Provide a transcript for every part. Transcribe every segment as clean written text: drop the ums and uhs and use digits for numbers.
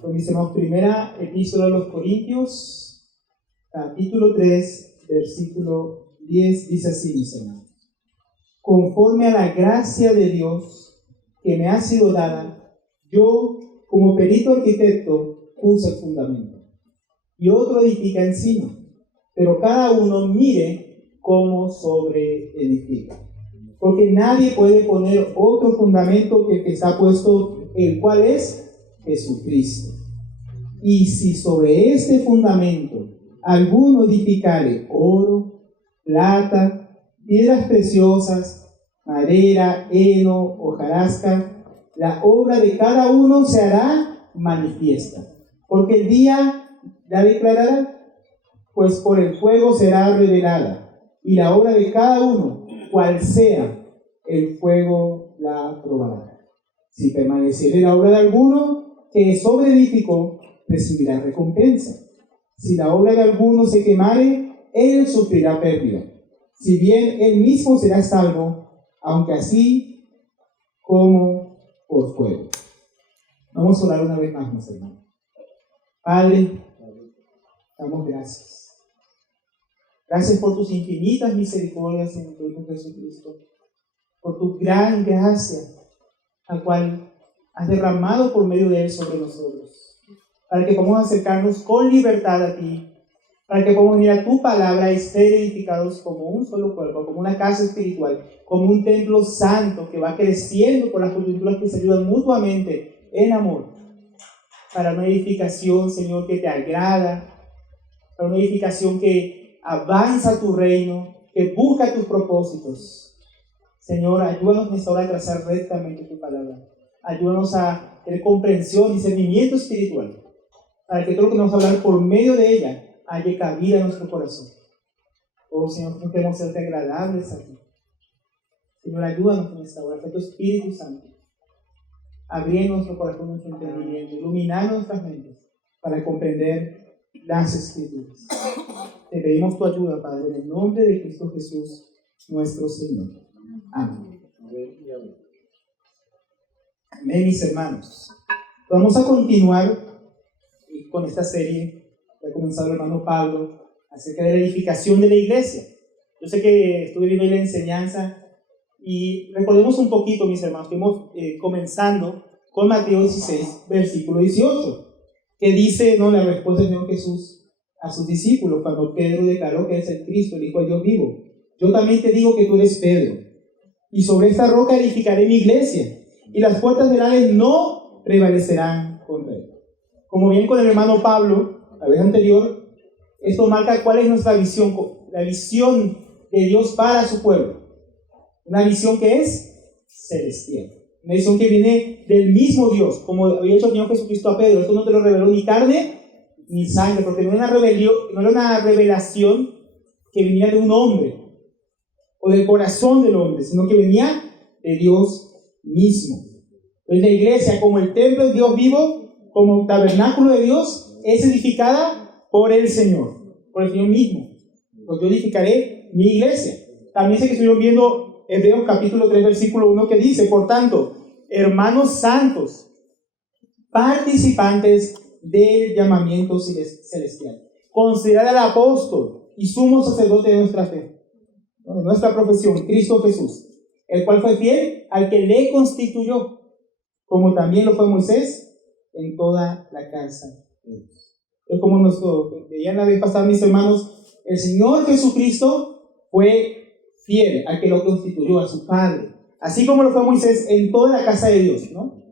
Pues mis hermanos, primera epístola a los Corintios, capítulo 3, versículo 10, dice así, mis hermanos. Conforme a la gracia de Dios que me ha sido dada, yo, como perito arquitecto, puse el fundamento, y otro edifica encima, pero cada uno mire cómo sobreedifica. Porque nadie puede poner otro fundamento que el que está puesto, el cual es Jesucristo. Y si sobre este fundamento alguno edificare oro, plata, piedras preciosas, madera, heno, hojarasca, la obra de cada uno se hará manifiesta, porque el día la declarará, pues por el fuego será revelada, y la obra de cada uno, cual sea, el fuego la probará. Si permaneciere la obra de alguno que sobreedificó, recibirá recompensa. Si la obra de alguno se quemare, él sufrirá pérdida. Si bien él mismo será salvo, aunque así como por fuego. Vamos a orar una vez más, mis hermanos. Padre, damos gracias. Gracias por tus infinitas misericordias en tu Hijo Jesucristo, por tu gran gracia, la cual has derramado por medio de él sobre nosotros, para que podamos acercarnos con libertad a ti, para que podamos venir a tu palabra y ser edificados como un solo cuerpo, como una casa espiritual, como un templo santo que va creciendo por las coyunturas que se ayudan mutuamente en amor, para una edificación, Señor, que te agrada, para una edificación que avanza tu reino, que busca tus propósitos. Señor, ayúdanos en esta hora a trazar rectamente tu palabra. Ayúdanos a tener comprensión y discernimiento espiritual, para que todo lo que nos va a hablar por medio de ella haya cabida en nuestro corazón. Oh Señor, que queremos serte agradables a ti. Señor, ayúdanos en esta hora, que tu Espíritu Santo abriendo nuestro corazón, nuestro entendimiento, iluminando nuestras mentes para comprender las Escrituras. Te pedimos tu ayuda, Padre, en el nombre de Cristo Jesús, nuestro Señor. Amén. Amén, mis hermanos. Vamos a continuar con esta serie que ha comenzado el hermano Pablo acerca de la edificación de la iglesia. Yo sé que estuve viendo la enseñanza y recordemos un poquito, mis hermanos, que estuvimos comenzando con Mateo 16, versículo 18, que dice, ¿no?, la respuesta del Señor Jesús a sus discípulos cuando Pedro declaró que es el Cristo, el Hijo del Dios vivo. Yo también te digo que tú eres Pedro, y sobre esta roca edificaré mi iglesia, y las puertas del Hades no prevalecerán contra él. Como bien con el hermano Pablo, la vez anterior, esto marca cuál es nuestra visión, la visión de Dios para su pueblo. Una visión que es celestial, una visión que viene del mismo Dios, como había hecho el Señor Jesucristo a Pedro. Esto no te lo reveló ni carne ni sangre, porque no era una revelación que venía de un hombre o del corazón del hombre, sino que venía de Dios mismo. Entonces la iglesia, como el templo de Dios vivo, como tabernáculo de Dios, es edificada por el Señor mismo. Pues yo edificaré mi iglesia. También sé que estuvieron viendo Hebreos capítulo 3, versículo 1, que dice, por tanto, hermanos santos, participantes del llamamiento celestial, considerad al apóstol y sumo sacerdote de nuestra fe, de nuestra profesión, Cristo Jesús, el cual fue fiel al que le constituyó, como también lo fue Moisés en toda la casa de Dios. Es como veían la vez pasada, mis hermanos, el Señor Jesucristo fue fiel al que lo constituyó, a su Padre, así como lo fue Moisés en toda la casa de Dios, ¿no?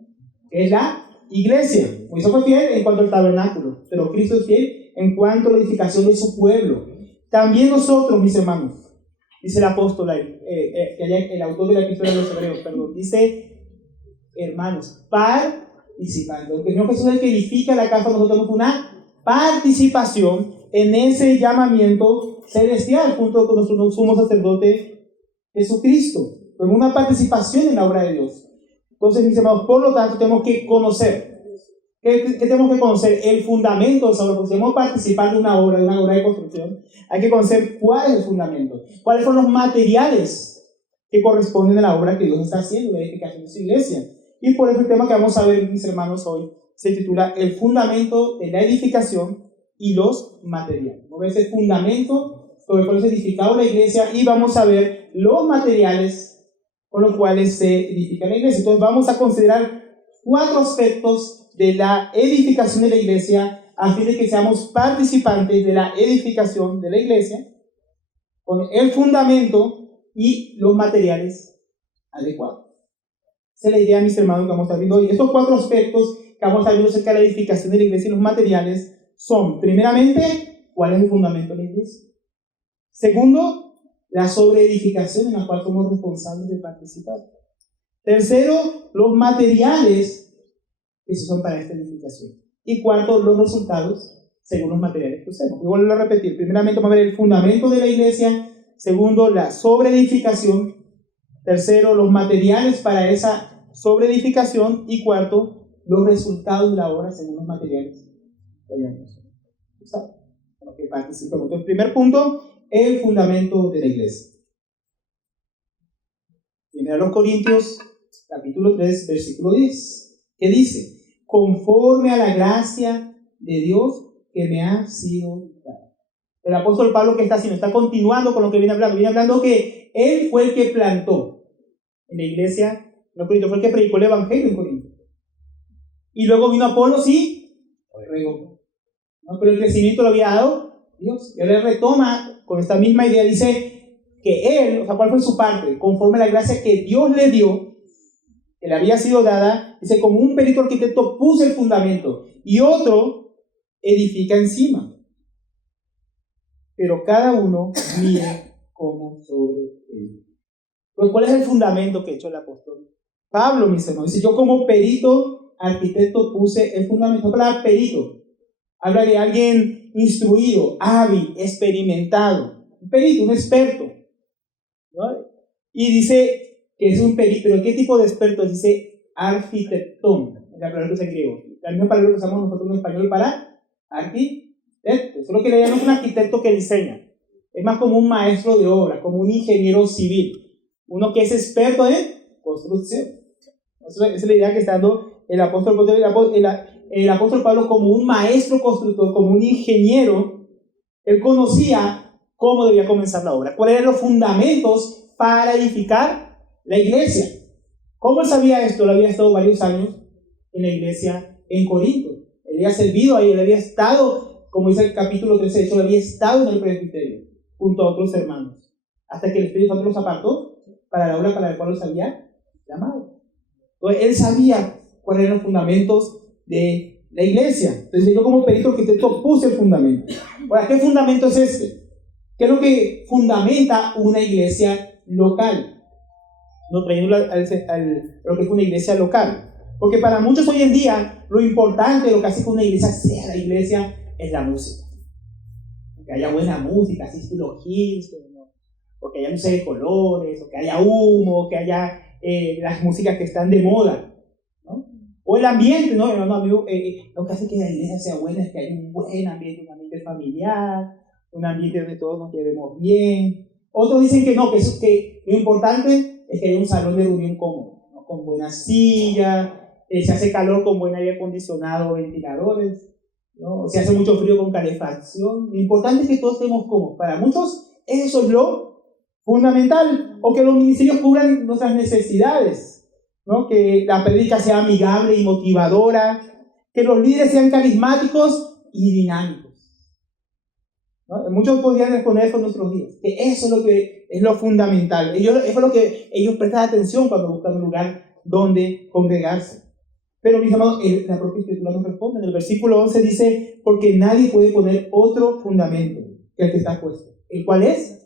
Es la iglesia. Moisés fue fiel en cuanto al tabernáculo, pero Cristo es fiel en cuanto a la edificación de su pueblo. También nosotros, mis hermanos, dice el apóstol, el autor de la epístola de los Hebreos, dice, hermanos, participantes. El Señor Jesús es el que edifica la casa, nosotros tenemos una participación en ese llamamiento celestial, junto con nuestro sumo sacerdote Jesucristo. Tenemos una participación en la obra de Dios. Entonces, mis hermanos, por lo tanto, tenemos que conocer. ¿Qué tenemos que conocer? El fundamento de esa obra. Porque si vamos a participar de una obra de construcción, hay que conocer cuál es el fundamento, cuáles son los materiales que corresponden a la obra que Dios está haciendo, la edificación de su iglesia. Y por eso el tema que vamos a ver, mis hermanos, hoy se titula El fundamento de la edificación y los materiales. Vamos a ver ese fundamento sobre el cual se edificaba la iglesia y vamos a ver los materiales con los cuales se edifica la iglesia. Entonces vamos a considerar 4 aspectos de la edificación de la iglesia a fin de que seamos participantes de la edificación de la iglesia con el fundamento y los materiales adecuados. Esa es la idea, mis hermanos, que vamos a ver hoy. Estos 4 aspectos que vamos a ver acerca de la edificación de la iglesia y los materiales son, primeramente, ¿cuál es el fundamento de la iglesia? Segundo, la sobreedificación en la cual somos responsables de participar. Tercero, los materiales que se usan para esta edificación. Y cuarto, los resultados según los materiales que usemos. Voy a volver a repetir. Primeramente vamos a ver el fundamento de la iglesia. Segundo, la sobreedificación. Tercero, los materiales para esa sobreedificación. Y cuarto, los resultados de la obra según los materiales que hayamos usado, con los que participamos. Entonces, primer punto, el fundamento de la iglesia. Primero a los Corintios, capítulo 3, versículo 10, que dice: conforme a la gracia de Dios que me ha sido dada. El apóstol Pablo, ¿qué está haciendo? Está continuando con lo que viene hablando que él fue el que plantó en la iglesia, no Corinto, fue el que predicó el evangelio en Corinto. Y luego vino Apolos y regó. ¿No? Pero el crecimiento lo había dado Dios. Y ahora él retoma con esta misma idea, dice que él, o sea, ¿cuál fue su parte? Conforme a la gracia que Dios le dio, que le había sido dada, dice, como un perito arquitecto puso el fundamento y otro edifica encima. Pero cada uno mire cómo sobre él. Pues, ¿cuál es el fundamento que ha hecho el apóstol Pablo, mis hermanos? Dice, yo como perito arquitecto puse el fundamento. La palabra perito habla de alguien instruido, hábil, experimentado. Un perito, un experto, ¿no? Y dice que es un perito, pero ¿qué tipo de experto? Dice arquitectón, es la palabra que usa en griego. La misma palabra que usamos nosotros en español para arquitecto. Solo que le llaman un arquitecto que diseña. Es más como un maestro de obra, como un ingeniero civil. Uno que es experto en construcción. Esa es la idea que está dando el apóstol Pablo como un maestro constructor, como un ingeniero. Él conocía cómo debía comenzar la obra, cuáles eran los fundamentos para edificar la iglesia. ¿Cómo él sabía esto? Él había estado varios años en la iglesia en Corinto. Él había servido ahí, él había estado, como dice el capítulo 13, de hecho, él había estado en el presbiterio junto a otros hermanos, hasta que el Espíritu Santo los apartó para la obra para la cual los había llamado. Entonces, él sabía cuáles eran los fundamentos de la iglesia. Entonces, yo como perito arquitecto puse el fundamento. Ahora, ¿qué fundamento es este? ¿Qué es lo que fundamenta una iglesia local? No, trayéndolo a lo que es una iglesia local. Porque para muchos hoy en día, lo importante, lo que hace que una iglesia sea la iglesia, es la música. Que haya buena música, así estilo Hills, ¿no? O que haya luces de colores, o que haya humo, que haya las músicas que están de moda, ¿no? O el ambiente, ¿no? Lo que hace que la iglesia sea buena es que haya un buen ambiente, un ambiente familiar, un ambiente donde todos nos llevemos bien. Otros dicen que no, que lo importante es que haya un salón de reunión cómodo, ¿no? Con buenas sillas, se hace calor con buen aire acondicionado, ventiladores, ¿no? Si hace mucho frío con calefacción. Lo importante es que todos estemos cómodos. Para muchos eso es lo fundamental, o que los ministerios cubran nuestras necesidades, ¿no? Que la prédica sea amigable y motivadora, que los líderes sean carismáticos y dinámicos, ¿no? Muchos podrían responder eso en nuestros días, que eso es lo que es lo fundamental. Eso es lo que ellos prestan atención cuando buscan un lugar donde congregarse. Pero mis amados, la propia Escritura nos responde. En el versículo 11 dice, porque nadie puede poner otro fundamento que el que está puesto. ¿El cuál es?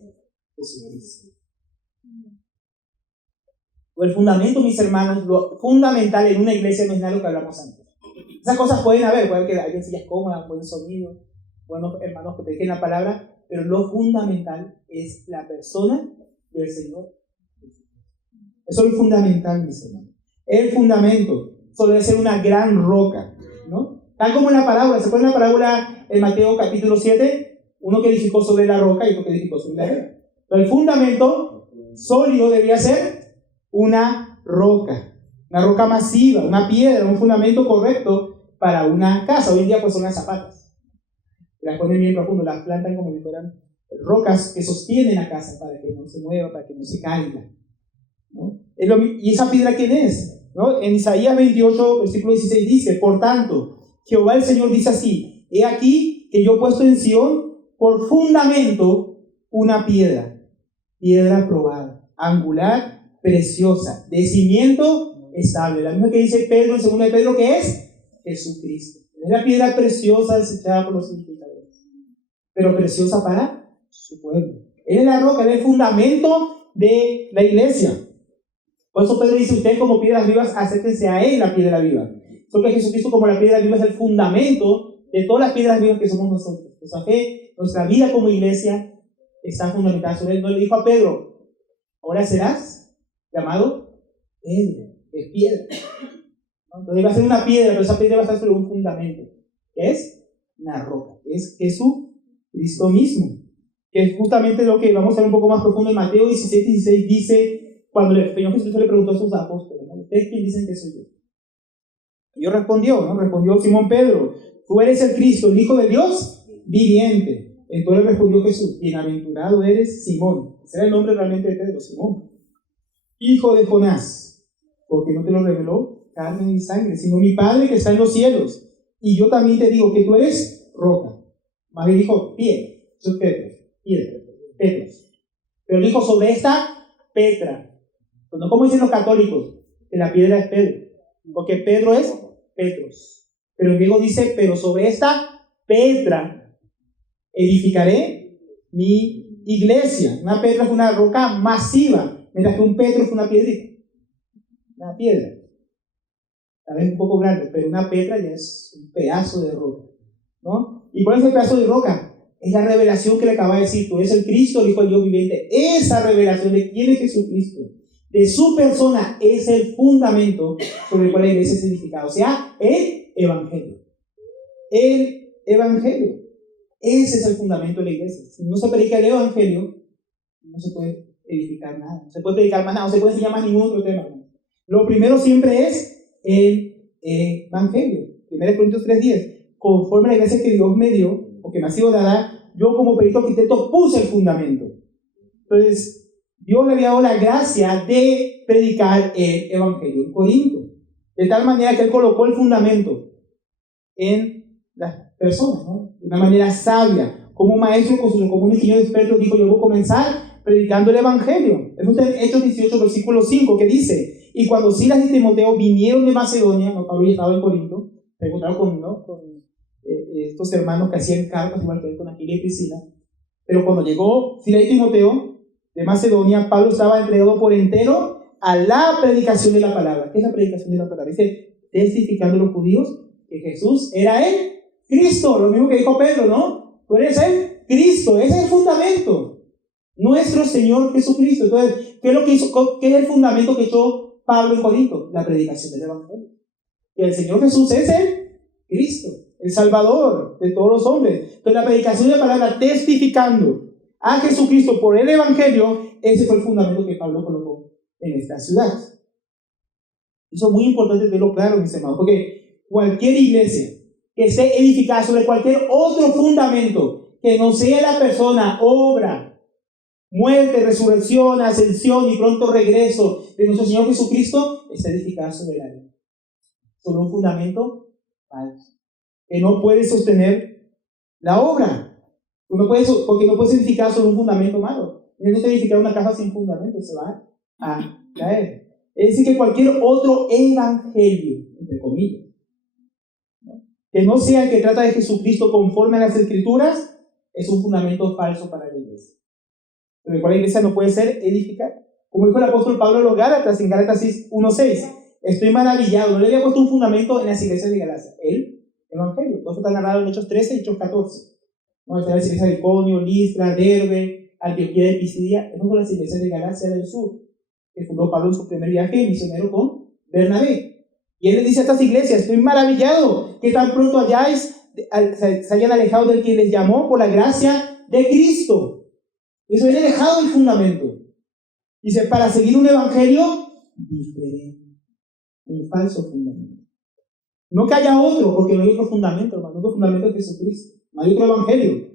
Jesucristo. El fundamento, mis hermanos, lo fundamental en una iglesia no es nada de lo que hablamos antes. Esas cosas pueden haber que haya sillas cómodas, buen sonido, buenos hermanos que prediquen la palabra, pero lo fundamental es la persona del Señor. Eso es lo fundamental, mis hermanos. El fundamento suele ser una gran roca, ¿no? Tal como en la parábola, ¿se acuerdan la parábola en Mateo capítulo 7? Uno que edificó sobre la roca y otro que edificó sobre la arena. Pero el fundamento sólido debía ser una roca masiva, una piedra, un fundamento correcto para una casa. Hoy en día pues son las zapatas. Las ponen bien profundo, las plantan como si fueran rocas que sostienen la casa para que no se mueva, para que no se caiga, ¿no? ¿Y esa piedra quién es? ¿No? En Isaías 28, versículo 16 dice: por tanto, Jehová el Señor dice así: he aquí que yo he puesto en Sión por fundamento una piedra probada, angular, preciosa, de cimiento estable. La misma que dice Pedro en 2 de Pedro, que es Jesucristo. Es la piedra preciosa desechada por los edificadores, pero preciosa para su pueblo. Él es la roca, él es el fundamento de la iglesia. Por eso Pedro dice: ustedes como piedras vivas, acérquense a él, la piedra viva. Porque Jesucristo como la piedra viva es el fundamento de todas las piedras vivas que somos nosotros. Nuestra fe, nuestra vida como iglesia está fundamentada sobre él. No le dijo a Pedro: ahora serás llamado Pedro, es piedra. Entonces va a ser una piedra, pero esa piedra va a estar sobre un fundamento, que es una roca, es Jesucristo mismo. Que es justamente lo que vamos a ver un poco más profundo en Mateo 17:16, dice, cuando el Señor Jesucristo le preguntó a sus apóstoles: ¿no? ¿Ustedes quién dicen que soy yo? Y ellos respondió Simón Pedro: tú eres el Cristo, el Hijo de Dios viviente. Entonces respondió Jesús: bienaventurado eres Simón. Ese era el nombre realmente de Pedro, Simón, hijo de Jonás, porque no te lo reveló carne ni sangre, sino mi Padre que está en los cielos. Y yo también te digo que tú eres roca. Más bien dijo piedra, eso es piedra, Petros. Pero dijo: sobre esta Petra. Pues no como dicen los católicos, que la piedra es Pedro, porque Pedro es Petros. Pero el griego dice: pero sobre esta Petra edificaré mi iglesia. Una Petra es una roca masiva, mientras que un Petro es una piedrita. Una piedra. Tal vez un poco grande, pero una Petra ya es un pedazo de roca, ¿no? ¿Y cuál es el pedazo de roca? Es la revelación que le acaba de decir: tú eres el Cristo, el Hijo del Dios viviente. Esa revelación de quién es Jesucristo, de su persona, es el fundamento sobre el cual la iglesia es edificada. O sea, el Evangelio. El Evangelio. Ese es el fundamento de la iglesia. Si no se predica el Evangelio, no se puede edificar nada. No se puede predicar más nada, no se puede enseñar más ningún otro tema. Lo primero siempre es el Evangelio. 1 Corintios 3:10: conforme a la iglesia que Dios me dio, o que me ha sido dada, yo como perito arquitecto puse el fundamento. Entonces, Dios le había dado la gracia de predicar el Evangelio en Corinto, de tal manera que Él colocó el fundamento en las personas, ¿no? De una manera sabia, como un maestro, como un ingeniero experto dijo: yo voy a comenzar predicando el Evangelio. Es Hechos 18, versículo 5, que dice: y cuando Silas y Timoteo vinieron de Macedonia, ¿no? Pablo ya estaba en Corinto, se encontraron con estos hermanos que hacían carpas, igual que con Aquila y Priscila. Pero cuando llegó Silas y Timoteo de Macedonia, Pablo estaba entregado por entero a la predicación de la palabra. ¿Qué es la predicación de la palabra? Dice: testificando a los judíos que Jesús era el Cristo, lo mismo que dijo Pedro, ¿no? Tú eres el Cristo, ese es el fundamento, nuestro Señor Jesucristo. Entonces, ¿qué es lo que hizo? ¿Qué es el fundamento que echó Pablo en Corinto? La predicación del Evangelio. Y el Señor Jesús es el Cristo, el Salvador de todos los hombres. Entonces, la predicación de la palabra, testificando a Jesucristo por el Evangelio, ese fue el fundamento que Pablo colocó en esta ciudad. Eso es muy importante tenerlo claro, mis hermanos, porque cualquier iglesia que esté edificada sobre cualquier otro fundamento que no sea la persona, obra, muerte, resurrección, ascensión y pronto regreso de nuestro Señor Jesucristo, está edificada sobre la ley, sobre un fundamento falso, que no puede sostener la obra, porque no puede ser edificada sobre un fundamento malo. No es edificar una casa sin fundamento, se va a caer. Es decir, que cualquier otro evangelio, entre comillas, que no sea el que trata de Jesucristo conforme a las Escrituras, es un fundamento falso para la iglesia, sobre el cual la iglesia no puede ser edificada. Como dijo el apóstol Pablo a los Gálatas, en Gálatas 1:6, estoy maravillado, no le había puesto un fundamento en las iglesias de Galacia, el Evangelio. Todo está narrado en Hechos 13 y Hechos 14. ¿No? Está las iglesias de Iconio, Listra, Derbe, Antioquía de Pisidia. Esas son las iglesias de Galacia del sur, que fundó Pablo en su primer viaje misionero con Bernabé. Y él le dice a estas iglesias: estoy maravillado que tan pronto se hayan alejado del que les llamó por la gracia de Cristo. Eso es alejado del fundamento. Dice: para seguir un evangelio diferente, un falso fundamento. No que haya otro, porque no hay otro fundamento, hermano. Otro fundamento es Jesucristo. No hay otro evangelio.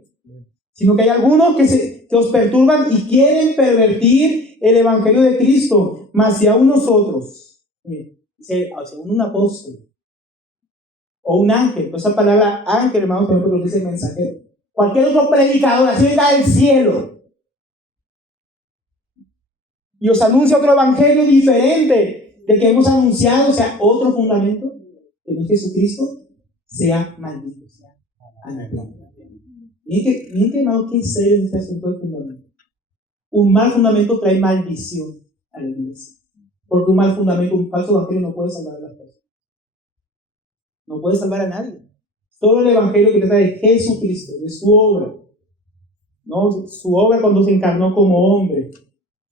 Sino que hay algunos que os perturban y quieren pervertir el evangelio de Cristo. Mas si aún nosotros, según un apóstol o un ángel, pues esa palabra ángel, hermano, por ejemplo, lo dice mensajero. Cualquier otro predicador, así venga del cielo, y os anuncia otro evangelio diferente del que hemos anunciado, o sea, otro fundamento, que no es Jesucristo, sea maldito, sea anatema. Miren que, hermano, qué serio es este asunto del fundamento. Un mal fundamento trae maldición a la iglesia. Porque un mal fundamento, un falso evangelio no puede salvar a las personas. No puede salvar a nadie. Solo el evangelio que trata de Jesucristo, de su obra. ¿No? Su obra cuando se encarnó como hombre,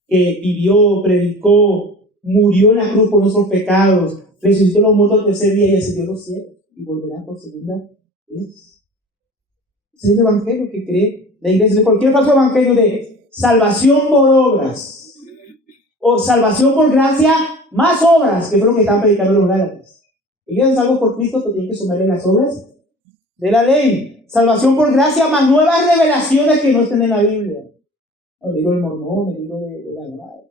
que vivió, predicó, murió en la cruz por nuestros pecados, resucitó los muertos al tercer día y ascendió a los cielos y volverá por segunda vez. Ese es el evangelio que cree la iglesia. De cualquier falso evangelio de salvación por obras o salvación por gracia más obras, que fue lo que están predicando los gálatas. Ellos son salvos por Cristo, pero tienen que sumarle las obras de la ley. Salvación por gracia más nuevas revelaciones que no estén en la Biblia. El libro del Mormón, el libro de la Grada.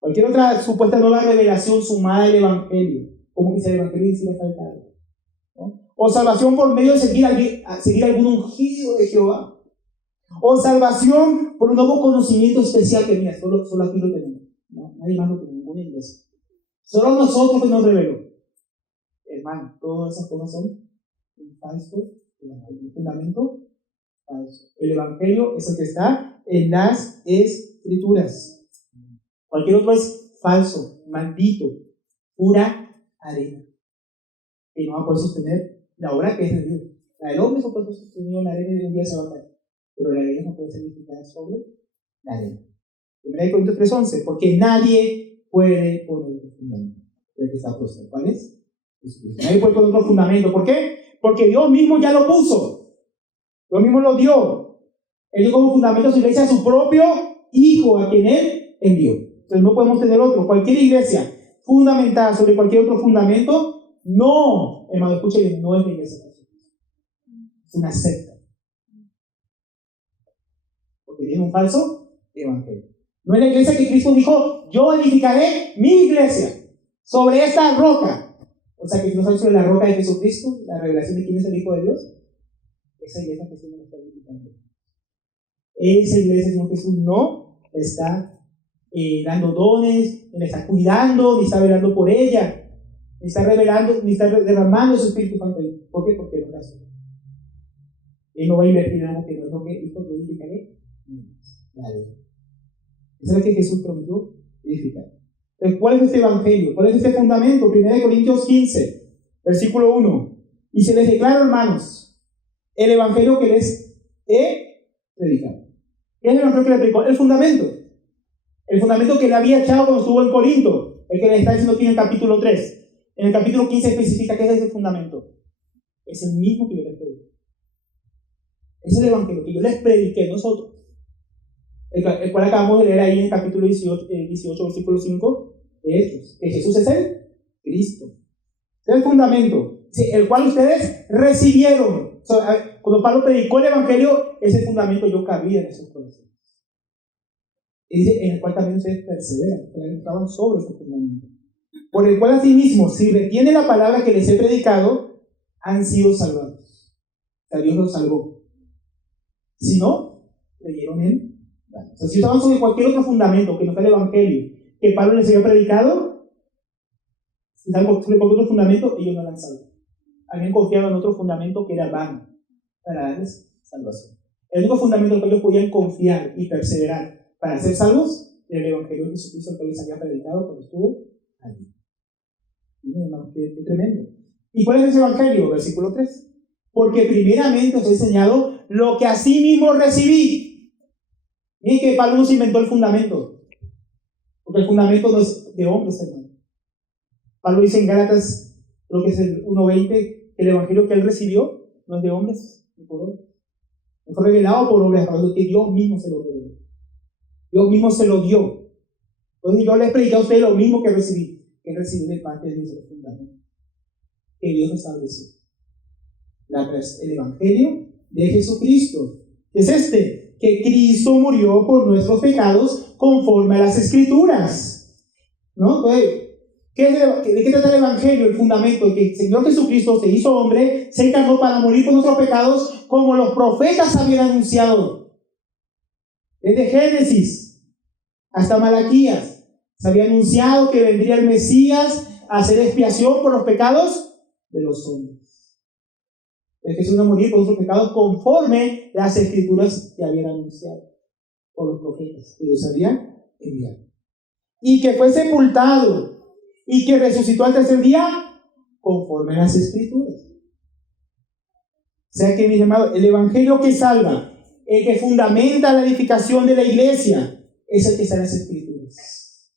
Cualquier otra supuesta nueva revelación sumada al evangelio, como que si el evangelio hiciera falta algo, ¿no? O salvación por medio de seguir algún ungido de Jehová. O salvación por un nuevo conocimiento especial que, mira, solo aquí lo tenemos. ¿No? Nadie más lo tiene, ninguna iglesia. Solo nosotros que nos reveló. Hermano, todas esas cosas son un falso evangelio, un fundamento falso. El evangelio es el que está en las Escrituras. Cualquier otro es falso, maldito, pura arena, que no va a poder sostener la obra que es de Dios. La del hombre se puede sostener en la arena y un día se va a caer, pero la arena no puede ser edificada sobre la arena. 1 Corintios 3:11, porque nadie puede poner otro fundamento del que está puesto. ¿Cuál es? Nadie puede poner otro fundamento. ¿Por qué? Porque Dios mismo ya lo puso. Dios mismo lo dio. Él dio como fundamento su iglesia a su propio Hijo, a quien Él envió. Entonces no podemos tener otro. Cualquier iglesia fundamentada sobre cualquier otro fundamento, no, hermano, escúcheme, no es la iglesia. Es una secta. Porque tiene un falso evangelio. No es la iglesia que Cristo dijo, yo edificaré mi iglesia sobre esta roca. O sea, que si no sabe sobre la roca de Jesucristo, la revelación de quién es el Hijo de Dios, esa iglesia Jesús no está edificando. Esa iglesia, Señor Jesús, no está dando dones, ni está cuidando, ni está velando por ella, ni está revelando, ni está derramando su Espíritu Santo. ¿Por qué? Porque no la hace. Él no va a invertir en algo que no es lo que dijo, lo edificaré. Nadie. Eso es lo que Jesús prometió edificar. Entonces, ¿cuál es este evangelio? ¿Cuál es este fundamento? 1 Corintios 15, versículo 1. Y se les declara, hermanos, el evangelio que les he predicado. ¿Qué es el evangelio que le predicó? El fundamento. El fundamento que le había echado cuando estuvo en Corinto, el que le está diciendo aquí en el capítulo 3. En el capítulo 15 especifica qué es ese fundamento. Es el mismo que yo les prediqué. Es el evangelio que yo les prediqué, nosotros. El cual acabamos de leer ahí en el capítulo 18 versículo 5 de Hechos. Que Jesús es el Cristo. Es el fundamento. Sí, el cual ustedes recibieron. O sea, cuando Pablo predicó el evangelio, ese fundamento yo cabía en esos corazones. Y dice, en el cual también ustedes perseveran, que estaban sobre ese fundamento. Por el cual asimismo, si retienen la palabra que les he predicado, han sido salvados. O sea, Dios los salvó. Si no, creyeron en. O sea, si estaban sobre cualquier otro fundamento que no sea el evangelio, que Pablo les había predicado, si estaban sobre cualquier otro fundamento, ellos no lo han salvado. Habían confiado en otro fundamento que era vano para darles salvación. El único fundamento en el que ellos podían confiar y perseverar para ser salvos era el evangelio de Jesucristo, el cual les había predicado cuando estuvo allí. Miren, hermano, qué tremendo. ¿Y cuál es ese evangelio? Versículo 3. Porque primeramente os he enseñado lo que así mismo recibí. Miren que Pablo no se inventó el fundamento, porque el fundamento no es de hombres, hermano. Pablo dice en Gálatas, creo que es el 1:20, que el evangelio que él recibió no es de hombres, ni por hombres. No fue revelado por hombres, sino que Dios mismo se lo reveló. Dios mismo se lo dio. Entonces yo les prediqué a ustedes lo mismo que recibí. que recibe de parte de Dios el fundamento que Dios estableció. El Evangelio de Jesucristo. Es este, que Cristo murió por nuestros pecados conforme a las Escrituras. ¿No? ¿De qué trata el Evangelio? El fundamento de que el Señor Jesucristo se hizo hombre, se encarnó para morir por nuestros pecados, como los profetas habían anunciado. Desde Génesis hasta Malaquías se había anunciado que vendría el Mesías a hacer expiación por los pecados de los hombres. El Jesús no morir por nuestros pecados conforme las Escrituras que habían anunciado por los profetas que Dios había enviado. Y que fue sepultado y que resucitó al tercer día conforme a las Escrituras. O sea que, mis hermanos, el Evangelio que salva, el que fundamenta la edificación de la iglesia, es el que está en las Escrituras.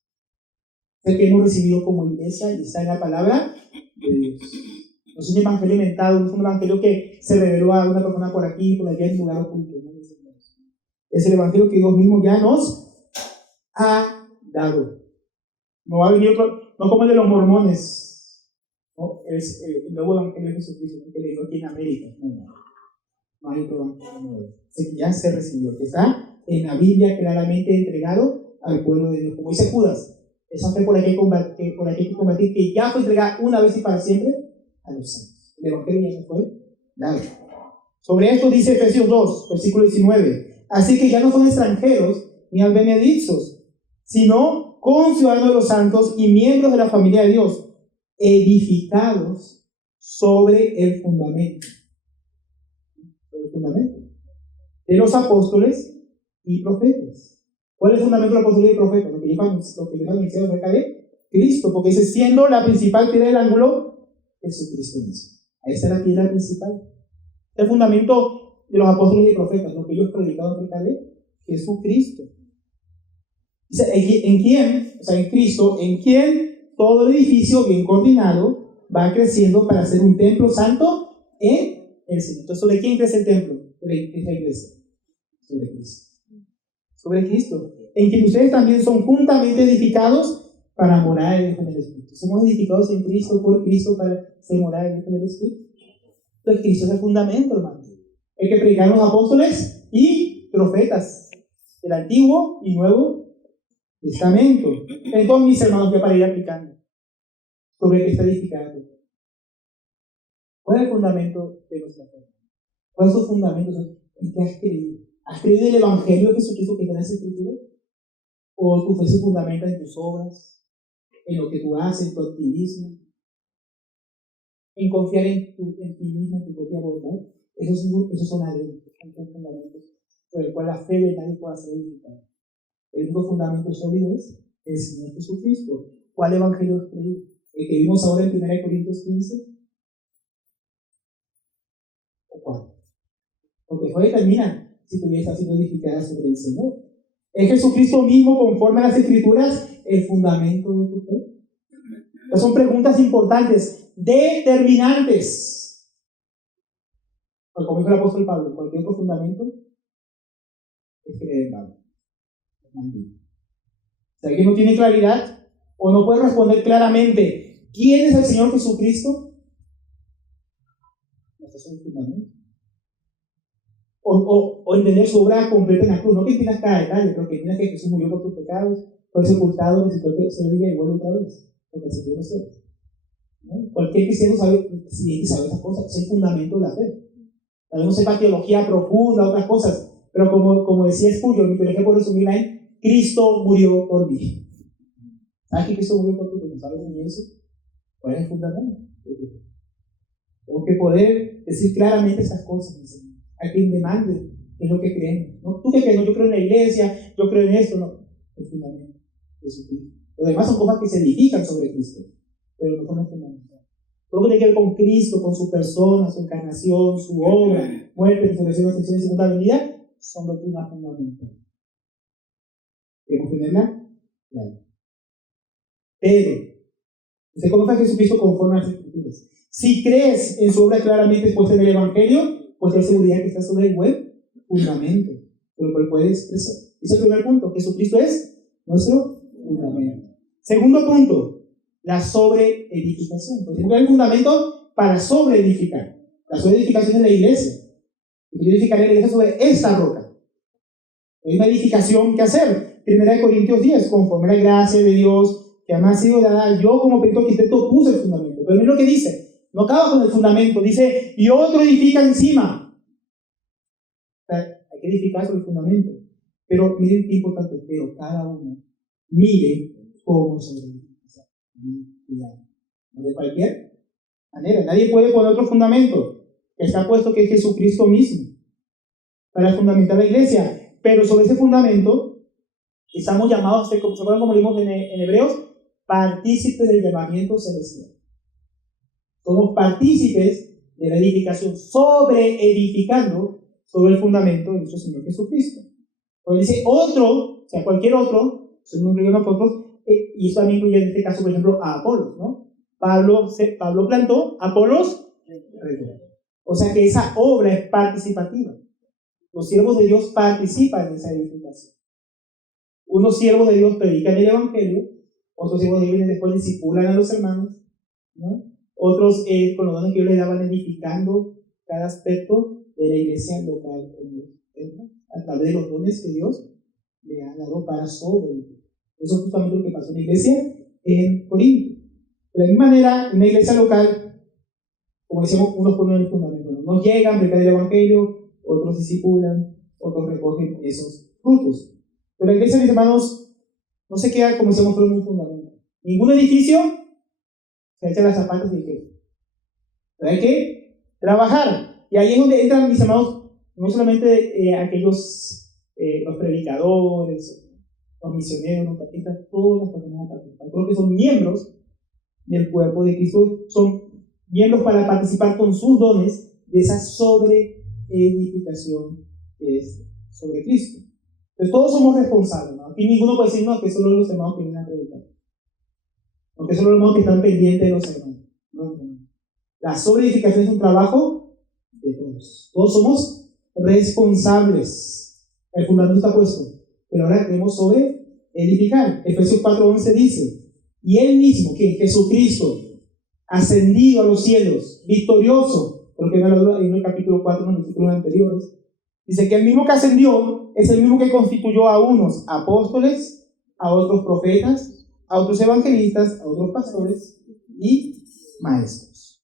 Es el que hemos recibido como iglesia y está en la palabra de Dios. No es un evangelio inventado, no es un evangelio que se reveló a una persona por aquí, por allá en lugar oculto. ¿No? Es el evangelio que Dios mismo ya nos ha dado. No va a venir otro, no como el de los mormones. ¿No? Es el nuevo evangelio de Jesucristo, que le dio aquí en América. No hay otro evangelio. Ya se recibió, que está en la Biblia claramente entregado al pueblo de Dios. Como dice Judas, esa fe por la que hay que combatir, que ya fue entregada una vez y para siempre a los santos. El evangelio ya se fue dado. Sobre esto dice Efesios 2, versículo 19. Así que ya no son extranjeros ni advenedizos, sino conciudadanos de los santos y miembros de la familia de Dios, edificados sobre el fundamento. El fundamento de los apóstoles y profetas. ¿Cuál es el fundamento de los apóstoles y profetas? Lo que yo anunciado acerca de Cristo, porque ese siendo la principal piedra del ángulo, Jesucristo mismo. Ahí está la piedra principal. El fundamento de los apóstoles y profetas, lo que ellos predicaban acerca de Jesucristo. ¿En quién? O sea, en Cristo, en quien todo el edificio bien coordinado va creciendo para ser un templo santo en el Señor. Entonces, ¿sobre quién crece el templo? Sobre esta iglesia. Sobre Cristo. Sobre Cristo. En quien ustedes también son juntamente edificados para morar en el Espíritu. Somos edificados en Cristo, por Cristo, para ser morar en el Espíritu. Entonces, Cristo es el fundamento, hermano. El que predicaron los apóstoles y profetas del Antiguo y Nuevo Testamento. Entonces, mis hermanos, ya para ir aplicando sobre qué está edificado. ¿Cuál es el fundamento de nuestra fe? ¿Cuál es su fundamento? ¿En qué has creído? ¿Has creído en el Evangelio de Jesucristo que está en las Escrituras? ¿O tu fe se fundamenta en tus obras, en lo que tú haces, en tu activismo, en confiar en ti mismo, en tu propia voluntad? Esos son adentros, son fundamentos por el cual la fe de nadie puede ser edificada. El único fundamento sólido es el Señor Jesucristo. ¿Cuál evangelio es creído? ¿El que vimos ahora en 1 Corintios 15? ¿O cuál? Porque fue determinante si tu vida está siendo edificada sobre el Señor. ¿Es Jesucristo mismo, conforme a las Escrituras, el fundamento de tu fe? Estas son preguntas importantes, determinantes. Como dijo el apóstol Pablo, cualquier otro fundamento es creer en Pablo. Si alguien no tiene claridad o no puede responder claramente quién es el Señor Jesucristo, no es un fundamento. O entender su obra completa en la cruz, no que entiendas cada detalle, pero que entiendas que Jesús murió por tus pecados, fue sepultado, necesitó ser vivo y vuelve otra vez, porque se puede ser. ¿No? Cualquier cristiano sabe esas cosas, es el fundamento de la fe. Tal vez no sepa teología profunda, otras cosas, pero como decía Spurgeon, mi teología por resumirla en Cristo murió por mí. ¿Sabes que Cristo murió por ti? ¿No sabes ni eso? ¿Cuál es el fundamento? Tengo que poder decir claramente esas cosas, mi Señor. A quien demande es lo que creemos. ¿No? ¿Tú qué crees? No, yo creo en la iglesia, yo creo en esto. No, el fundamento de Jesucristo. Lo demás son cosas que se edifican sobre Cristo, pero no son los fundamentos. Todo lo que tiene que ver con Cristo, con su persona, su encarnación, su obra, muerte, resurrección, ascensión y segunda venida, son doctrinas fundamentales. ¿Queremos tenerla? Claro. Pero, ¿usted conoce a Jesucristo conforme a las Escrituras? Si crees en su obra claramente expuesta en el Evangelio, pues ten seguridad que está sobre el buen fundamento, por el cual puedes crecer. Ese es el primer punto. Jesucristo es nuestro fundamento. Segundo punto, la sobreedificación. Por ejemplo, hay un fundamento para sobreedificar. La sobreedificación es la iglesia. Yo edificaré la iglesia sobre esta roca. Hay una edificación que hacer. 1 Corintios 10, conforme a la gracia de Dios que me ha sido dada, yo como perito arquitecto puse el fundamento. Pero miren lo que dice. No acaba con el fundamento. Dice, y otro edifica encima. O sea, hay que edificar sobre el fundamento. Pero miren qué importante. Pero cada uno mire cómo se edifica. No de cualquier manera. Nadie puede poner otro fundamento. Está puesto que es Jesucristo mismo para fundamentar la iglesia, pero sobre ese fundamento estamos llamados a ser, ¿se acuerdan como leímos en Hebreos? Partícipes del llamamiento celestial. Somos partícipes de la edificación, edificando sobre el fundamento de nuestro Señor Jesucristo. Cuando dice otro, o sea, cualquier otro, se nos incluye a nosotros, y eso también incluye en este caso, por ejemplo, a Apolos, ¿no? Pablo plantó, Apolos regó. O sea que esa obra es participativa. Los siervos de Dios participan en esa edificación. Unos siervos de Dios predican el Evangelio, otros siervos de Dios vienen después discipulan a los hermanos, ¿no? Otros con los dones que Dios les daban edificando cada aspecto de la iglesia local, a través de los dones que Dios le ha dado para sobrevivir. Eso es justamente lo que pasó en la iglesia en Corinto. De la misma manera, en la iglesia local, como decíamos, unos ponen el fundamento, unos llegan, predican el Evangelio, otros discipulan, otros recogen esos frutos. Pero la iglesia, mis hermanos, no se queda, como decíamos, solo en un fundamento. Ningún edificio se echa las zapatas de qué. Pero hay que trabajar. Y ahí es donde entran, mis hermanos, no solamente aquellos, los predicadores, los misioneros, los papistas, todas las personas participan. Creo que son miembros del cuerpo de Cristo, son miembros para participar con sus dones de esa sobreedificación que es sobre Cristo. Entonces todos somos responsables, ¿no? Aquí ninguno puede decir, no, que solo los hermanos que vienen a predicar, o que solo los hermanos que están pendientes de los hermanos. No. La sobreedificación es un trabajo de todos. Todos somos responsables. El fundamento está puesto, pero ahora queremos sobreedificar. Efesios 4:11 dice, y Él mismo, que Jesucristo, ascendido a los cielos, victorioso, porque no lo en el capítulo 4, en los versículos anteriores, dice que el mismo que ascendió es el mismo que constituyó a unos apóstoles, a otros profetas, a otros evangelistas, a otros pastores y maestros.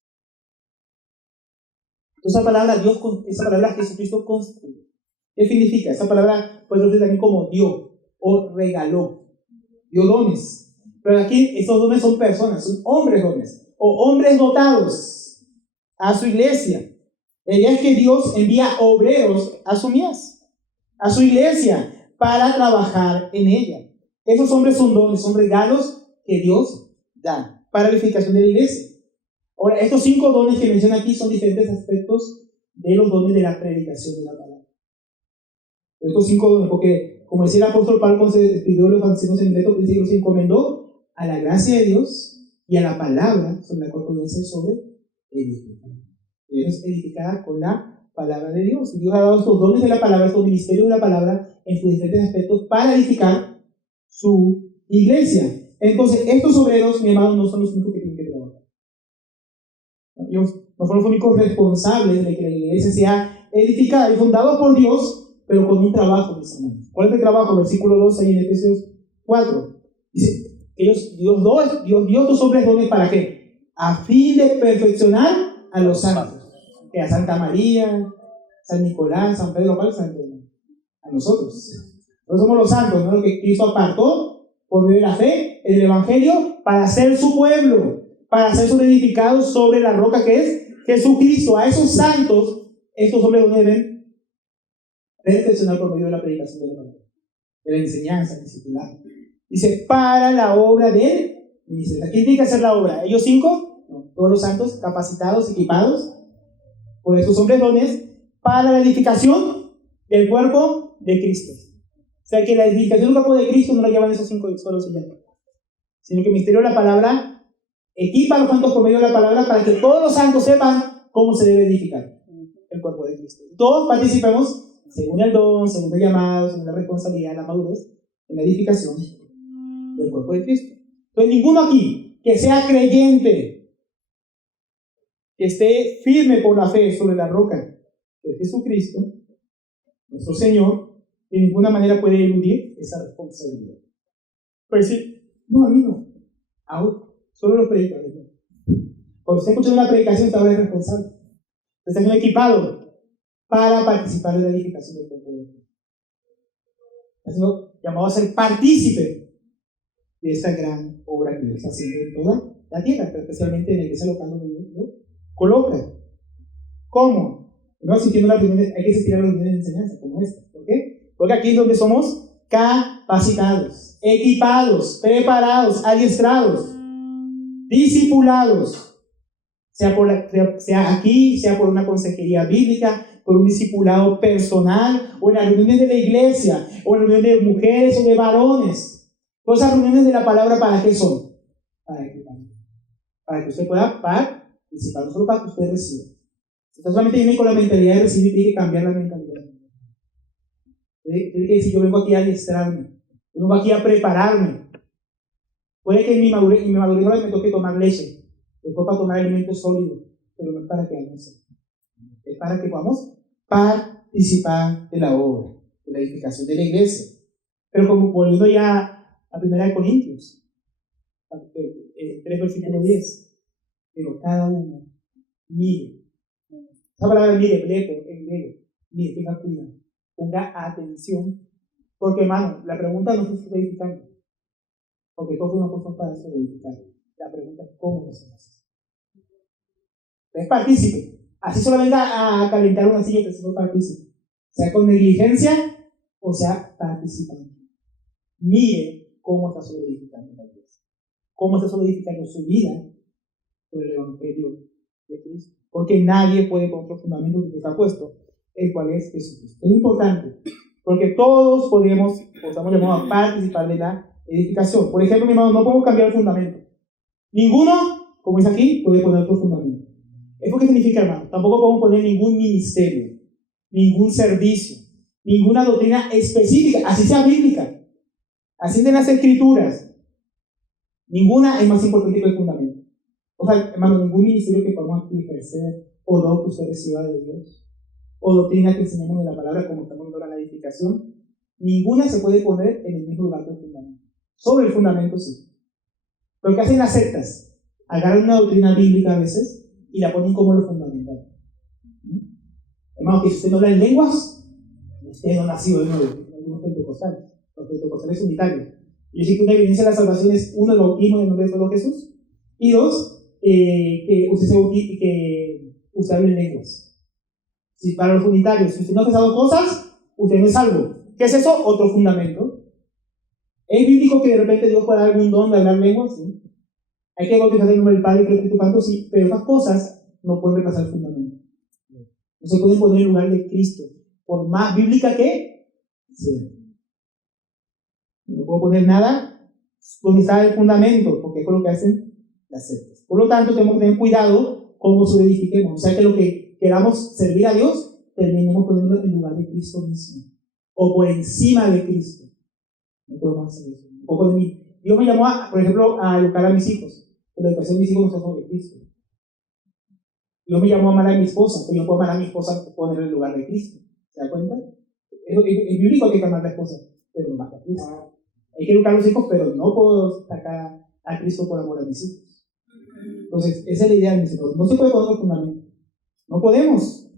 Esa palabra Jesucristo constituyó. ¿Qué significa? Esa palabra puede ser también como dio o regaló, dio dones. Pero aquí estos dones son personas, son hombres dones, o hombres dotados a su iglesia. La idea es que Dios envía obreros a su mies, a su iglesia, para trabajar en ella. Esos hombres son dones, son regalos que Dios da para la edificación de la iglesia. Ahora, estos 5 dones que menciona aquí son diferentes aspectos de los dones de la predicación de la palabra. Estos 5 dones, porque como decía el apóstol Pablo cuando se despidió de los ancianos en Mileto, dice que los encomendó a la gracia de Dios y a la palabra sobre la cual comienza sobre edificar. Es edificada con la palabra de Dios. Dios ha dado estos dones de la palabra, estos ministerios de la palabra en sus diferentes aspectos para edificar su iglesia. Entonces, estos obreros, mi hermano, no son los únicos que tienen que trabajar. Ellos no son los únicos responsables de que la iglesia sea edificada y fundada por Dios, pero con un trabajo, mis hermanos. ¿Cuál es el trabajo? Versículo 2 ahí en Efesios 4. Dice, Dios dio estos hombres dones ¿para qué? A fin de perfeccionar a los santos. Que a Santa María, San Nicolás, San Pedro, ¿cuál es San Pedro? A nosotros. Nosotros somos los santos, ¿no? Lo que Cristo apartó por medio de la fe en el Evangelio para ser su pueblo, para ser edificados sobre la roca que es Jesucristo. A esos santos, estos hombres deben perfeccionar por medio de la predicación de la palabra, de la enseñanza, del discipulado. Dice, para la obra del ministerio. ¿Quién tiene que hacer la obra? ¿Ellos 5? No, todos los santos capacitados, equipados por estos hombres dones para la edificación del cuerpo de Cristo. O sea que la edificación del cuerpo de Cristo no la llevan esos 5 solos y ya, sino que el ministerio de la palabra equipa a los santos por medio de la palabra para que todos los santos sepan cómo se debe edificar el cuerpo de Cristo. Todos participemos según el don, según el llamado, según la responsabilidad, la madurez en la edificación del cuerpo de Cristo. Entonces ninguno aquí que sea creyente, que esté firme por la fe sobre la roca de Jesucristo, nuestro Señor, de ninguna manera puede eludir esa responsabilidad. Puede decir, no, a mí no, solo los predicadores no. Cuando usted escucha una predicación, usted ahora es responsable. Usted está equipado para participar de la edificación del cuerpo de Dios. Está siendo llamado a ser partícipe de esta gran obra que Dios está haciendo en toda la tierra, pero especialmente en la iglesia local donde Dios lo coloca. ¿Cómo? No asistiendo a las reuniones, hay que asistir a las reuniones de enseñanza como esta. ¿Por qué? Porque aquí es donde somos capacitados, equipados, preparados, adiestrados, discipulados, sea aquí, sea por una consejería bíblica, por un discipulado personal, o en las reuniones de la iglesia, o en las reuniones de mujeres o de varones. Todas esas reuniones de la palabra, ¿para qué son? Para equiparnos, para que usted pueda participar, no solo para que usted reciba. Si usted solamente viene con la mentalidad de recibir, tiene que cambiar la mentalidad. Tiene que decir, yo vengo aquí a adiestrarme, yo vengo aquí a prepararme. Puede que en mi madurez me toque tomar leche, después para tomar alimentos sólidos, pero no es para que hagamos, es para que podamos participar de la obra, de la edificación de la iglesia. Pero como volviendo ya a 1 Corintios 3, versículo 10, pero cada uno mire. Esa palabra mire, en griego, mire, tenga cuidado, ponga atención, porque hermano, la pregunta no es si está edificando, porque todos no son para eso de edificar. La pregunta es cómo lo hacemos. Es partícipe. Así solo venga a calentar una silla, pero solo partícipe. Sea con negligencia o sea participando. Mire cómo está solidificando la iglesia. Cómo está solidificando su vida sobre el Evangelio de Cristo. Porque nadie puede poner otro fundamento que está puesto, el cual es Jesucristo. Es importante, porque todos podemos, o estamos llamados a participar de la edificación. Por ejemplo, mi hermano, no podemos cambiar el fundamento. Ninguno, como es aquí, puede poner otro fundamento. ¿Eso qué significa, hermano? Tampoco podemos poner ningún ministerio, ningún servicio, ninguna doctrina específica, así sea bíblica, así de las escrituras. Ninguna es más importante que el fundamento. O sea, hermano, ningún ministerio que podamos ejercer o don que usted reciba de Dios, o doctrina que enseñamos de la palabra, como estamos viendo en la edificación, ninguna se puede poner en el mismo lugar que el fundamento. Sobre el fundamento sí. Lo que hacen las sectas, agarran una doctrina bíblica a veces y la ponen como lo fundamental. Hermano, que si usted no habla en lenguas, usted no nació de nuevo. Algunos pentecostales. Los pentecostales unitarios. Y yo sé que una evidencia de la salvación es, uno, el bautismo en el nombre de solo Jesús, y dos, que usted hable en lenguas. Si para los unitarios, si usted no hace esas dos cosas, usted no es salvo. ¿Qué es eso? Otro fundamento. ¿Es bíblico que de repente Dios pueda dar algún don de hablar lenguas? ¿Sí? Hay que bautizar en el nombre del Padre y del Espíritu Santo, sí, pero esas cosas no pueden repasar el fundamento. No se pueden poner en lugar de Cristo, por más bíblica que sea. No puedo poner nada donde está el fundamento, porque es lo que hacen las sectas. Por lo tanto, tenemos que tener cuidado cómo se edifiquemos. O sea, que lo que queramos servir a Dios, terminemos poniéndolo en lugar de Cristo mismo, o por encima de Cristo. No podemos hacer eso. Un poco de mí. Dios me llamó, por ejemplo, a educar a mis hijos. Pero la educación de mis hijos no está sobre Cristo. Dios me llamó a amar a mi esposa, pero yo puedo amar a mi esposa y ponerla en el lugar de Cristo. ¿Se da cuenta? Es bíblico que hay que amar a la esposa, pero no más a Cristo. Hay que educar a los hijos, pero no puedo sacar a Cristo por amor a mis hijos. Entonces, esa es la idea de mis hijos. No se puede poner otro fundamento. No podemos.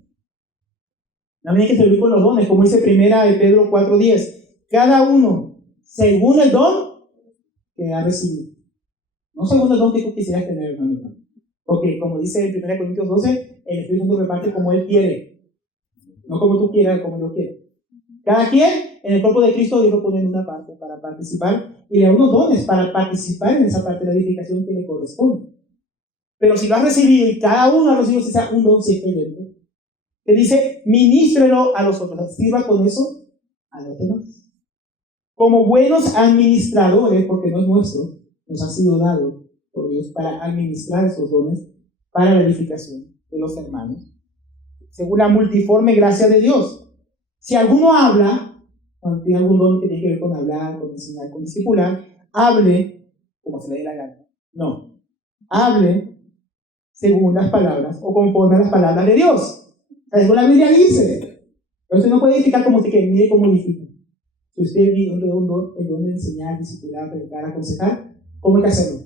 También hay que servir con los dones, como dice 1 de Pedro 4:10. Cada uno, según el don que ha recibido. No según el don que tú quisieras tener, hermano. Porque, como dice en 1 Corintios 12, el Espíritu Santo reparte como Él quiere. No como tú quieras, como yo quiero. Cada quien en el cuerpo de Cristo Dios lo pone en una parte para participar y le da unos dones para participar en esa parte de la edificación que le corresponde. Pero si lo has recibido y cada uno ha recibido sea un don, si es creyente, te dice, ministrelo a los otros, sirva con eso a los demás. Como buenos administradores, porque no es nuestro, nos ha sido dado por Dios para administrar esos dones para la edificación de los hermanos, según la multiforme gracia de Dios. Si alguno habla, cuando tiene algún don que tiene que ver con hablar, con enseñar, con discipular, hable como se le dé la gana. No, hable según las palabras o conforme a las palabras de Dios. Según la Biblia dice. Pero usted no puede edificar como usted quiere, mire cómo edifica. Si usted tiene el don de enseñar, discipular, predicar, aconsejar, ¿cómo hay que hacerlo?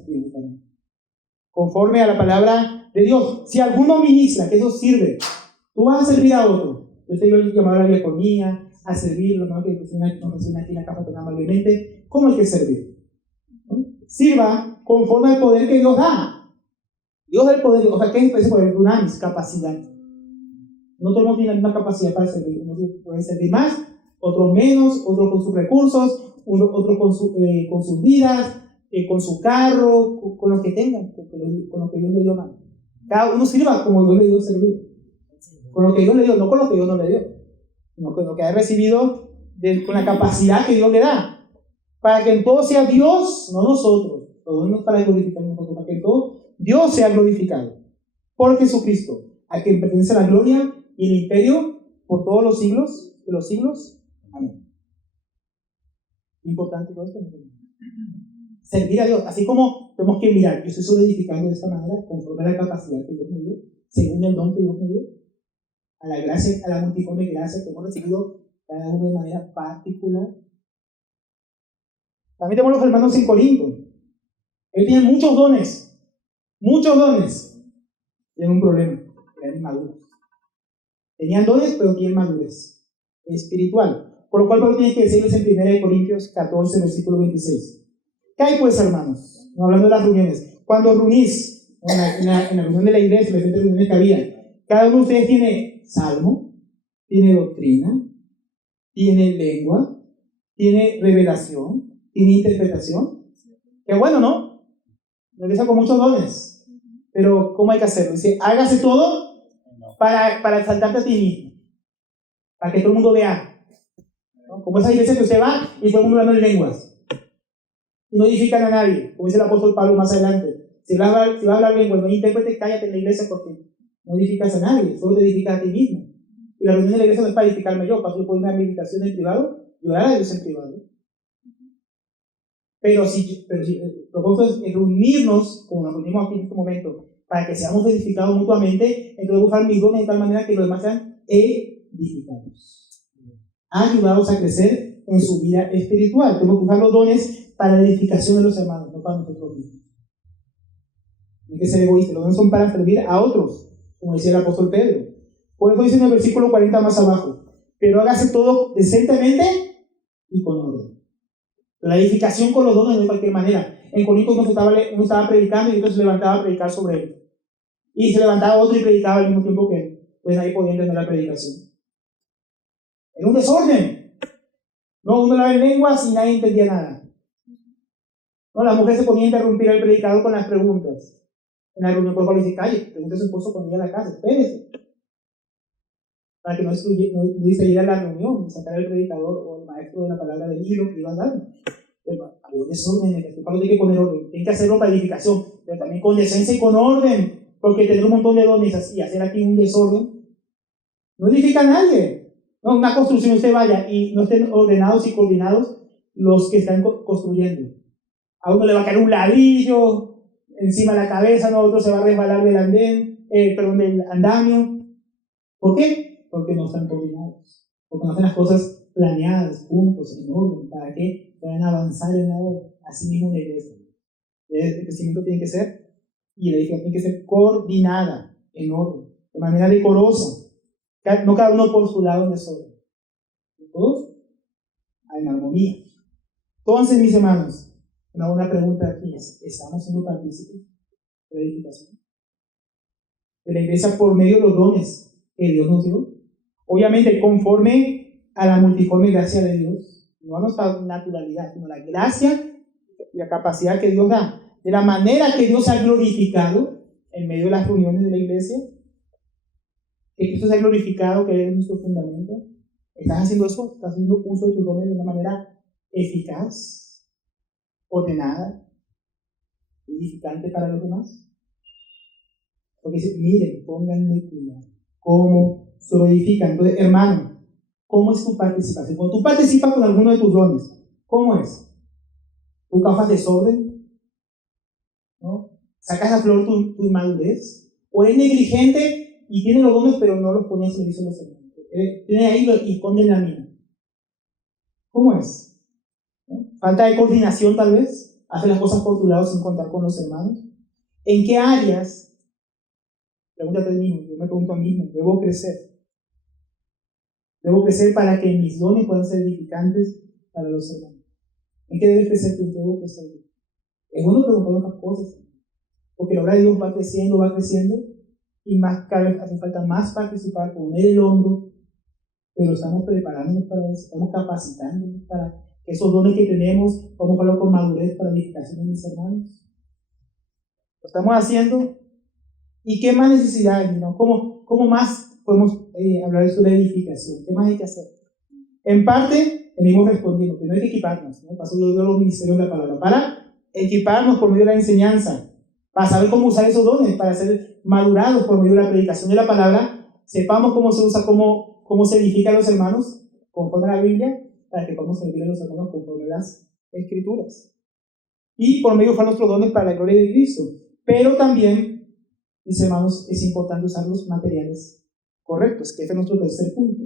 Conforme a la palabra de Dios. Si alguno ministra, que eso sirve, tú vas a servir a otro. Yo he llamado a la diaconía, a servirlo, ¿no? Que nos reciben aquí en la casa tan amablemente. ¿Cómo hay que servir? ¿No? Sirva conforme al poder que Dios da. Dios da el poder, o sea, ¿qué es ese poder? Dunamis, capacidad. No todos tienen la misma capacidad para servir. Unos pueden servir más, otros menos, otros con sus recursos, otros con sus vidas, con su carro, con lo que tengan, con lo que Dios le dio mano. Cada uno sirva como Dios le dio servir. Con lo que Dios le dio, no con lo que Dios no le dio, sino con lo que ha recibido con la capacidad que Dios le da. Para que en todo sea Dios, no nosotros. Todo no es para glorificar a nosotros, para que en todo Dios sea glorificado. Por Jesucristo, a quien pertenece la gloria y el imperio por todos los siglos de los siglos. Amén. Importante todo esto. Servir a Dios, así como tenemos que mirar, yo estoy solo edificando de esta manera, conforme a la capacidad que Dios me dio, según el don que Dios me dio, a la gracia, a la multiforme gracia que hemos recibido cada uno de manera particular. También tenemos los hermanos en Corinto. Ellos tienen muchos dones, tienen un problema, eran inmaduros. Tenían dones, pero tienen madurez espiritual. Por lo cual Pablo tiene que decirles en 1 Corintios 14, versículo 26. ¿Qué hay pues, hermanos? No, hablando de las reuniones. Cuando reunís, en la reunión de la iglesia, en las diferentes reuniones que había, cada uno de ustedes tiene salmo, tiene doctrina, tiene lengua, tiene revelación, tiene interpretación. Qué bueno, ¿no? La iglesia con muchos dones. Pero, ¿cómo hay que hacerlo? Dice, hágase todo para exaltarte a ti mismo. Para que todo el mundo vea. ¿No? Como esa iglesia que usted va y todo el mundo hablando en lenguas. Y no edifican a nadie, como dice el apóstol Pablo más adelante. Si vas a hablar lengua y no hay intérprete, cállate en la iglesia porque no edificas a nadie, solo te edificas a ti mismo. Y la reunión de la iglesia no es para edificarme yo, para que yo pueda ir a una meditación en privado y orar a Dios en privado. Pero si el propósito es reunirnos, como nos reunimos aquí en este momento, para que seamos edificados mutuamente, entonces buscar mis dones de tal manera que los demás sean edificados, ayudados a crecer en su vida espiritual. Tenemos que usar los dones para la edificación de los hermanos, no para nosotros mismos. No hay que ser egoísta, los dones son para servir a otros, como decía el apóstol Pedro. Por eso dice en el versículo 40 más abajo, pero hágase todo decentemente y con orden. La edificación con los dones no de cualquier manera. En Corinto uno estaba predicando y entonces se levantaba a predicar sobre él. Y se levantaba otro y predicaba al mismo tiempo que él. Pues nadie podía entender la predicación. Era un desorden. No, uno hablaba en lenguas y nadie entendía nada. No, la mujer se ponía a interrumpir al predicador con las preguntas. En la reunión, por favor, dice, calle, pregunta a su esposo cuando llegue a la casa, espérese. Para que no distrayera la reunión, y sacar al predicador o el maestro de la palabra del hilo que iba a dar. Había un desorden, el Pablo tiene que poner orden, tiene que hacerlo para edificación, pero también con decencia y con orden, porque tener un montón de dones y hacer aquí un desorden no edifica a nadie. No, una construcción usted vaya y no estén ordenados y coordinados los que están construyendo. A uno le va a caer un ladrillo encima de la cabeza, a otro se va a resbalar del del andamio. ¿Por qué? Porque no están coordinados, porque no hacen las cosas planeadas, juntos, en orden. ¿Para qué? Pueden avanzar en la obra. Así mismo la iglesia. El crecimiento tiene que ser, y la edificación tiene que ser coordinada, en orden, de manera decorosa. No cada uno por su lado en desorden. Todos en armonía. Entonces, mis hermanos, una buena pregunta aquí es, ¿estamos siendo partícipes de la edificación de la iglesia por medio de los dones que Dios nos dio? Obviamente, conforme a la multiforme gracia de Dios, no a nuestra naturalidad, sino la gracia y la capacidad que Dios da, de la manera que Dios ha glorificado en medio de las reuniones de la iglesia, que Cristo se ha glorificado, que es nuestro fundamento. ¿Estás haciendo eso? ¿Estás haciendo uso de tus dones de una manera eficaz, ordenada, edificante para los demás? Porque dice, miren, pónganme cuidado, ¿cómo se lo edifican? Entonces, hermano, ¿cómo es tu participación? Cuando tú participas con alguno de tus dones, ¿cómo es? ¿Tú causas desorden? ¿No? ¿Sacas a flor tu inmadurez? ¿O eres negligente y tienes los dones pero no los pones en servicio de los hermanos? Tiene ahí y esconde en la mina. ¿Cómo es? ¿No? Falta de coordinación tal vez. Hace las cosas por tu lado sin contar con los hermanos. ¿En qué áreas? Pregúntate a ti mismo, yo me pregunto a mí mismo, debo crecer. Debo crecer para que mis dones puedan ser edificantes para los hermanos. ¿En qué debes crecer tú? Debo crecer. Es bueno preguntar otras cosas, porque la obra de Dios va creciendo, y más cada vez hace falta más participar, poner el hombro, pero estamos preparándonos para eso, estamos capacitándonos para que esos dones que tenemos, vamos a hablar con madurez para edificación de mis hermanos. Lo estamos haciendo. ¿Y qué más necesidades? ¿No? ¿Cómo más podemos hablar de la edificación? ¿Qué más hay que hacer? En parte, venimos respondiendo que no hay que equiparnos, ¿no? Pasó yo los ministerios de la palabra, para equiparnos por medio de la enseñanza, para saber cómo usar esos dones, para ser madurados por medio de la predicación de la palabra, sepamos cómo se usa, cómo se edifica a los hermanos, conforme a la Biblia, para que podamos servir a los hermanos conforme a las Escrituras. Y por medio de nuestros dones para la gloria de Cristo. Pero también, mis hermanos, es importante usar los materiales correctos, que este es nuestro tercer punto.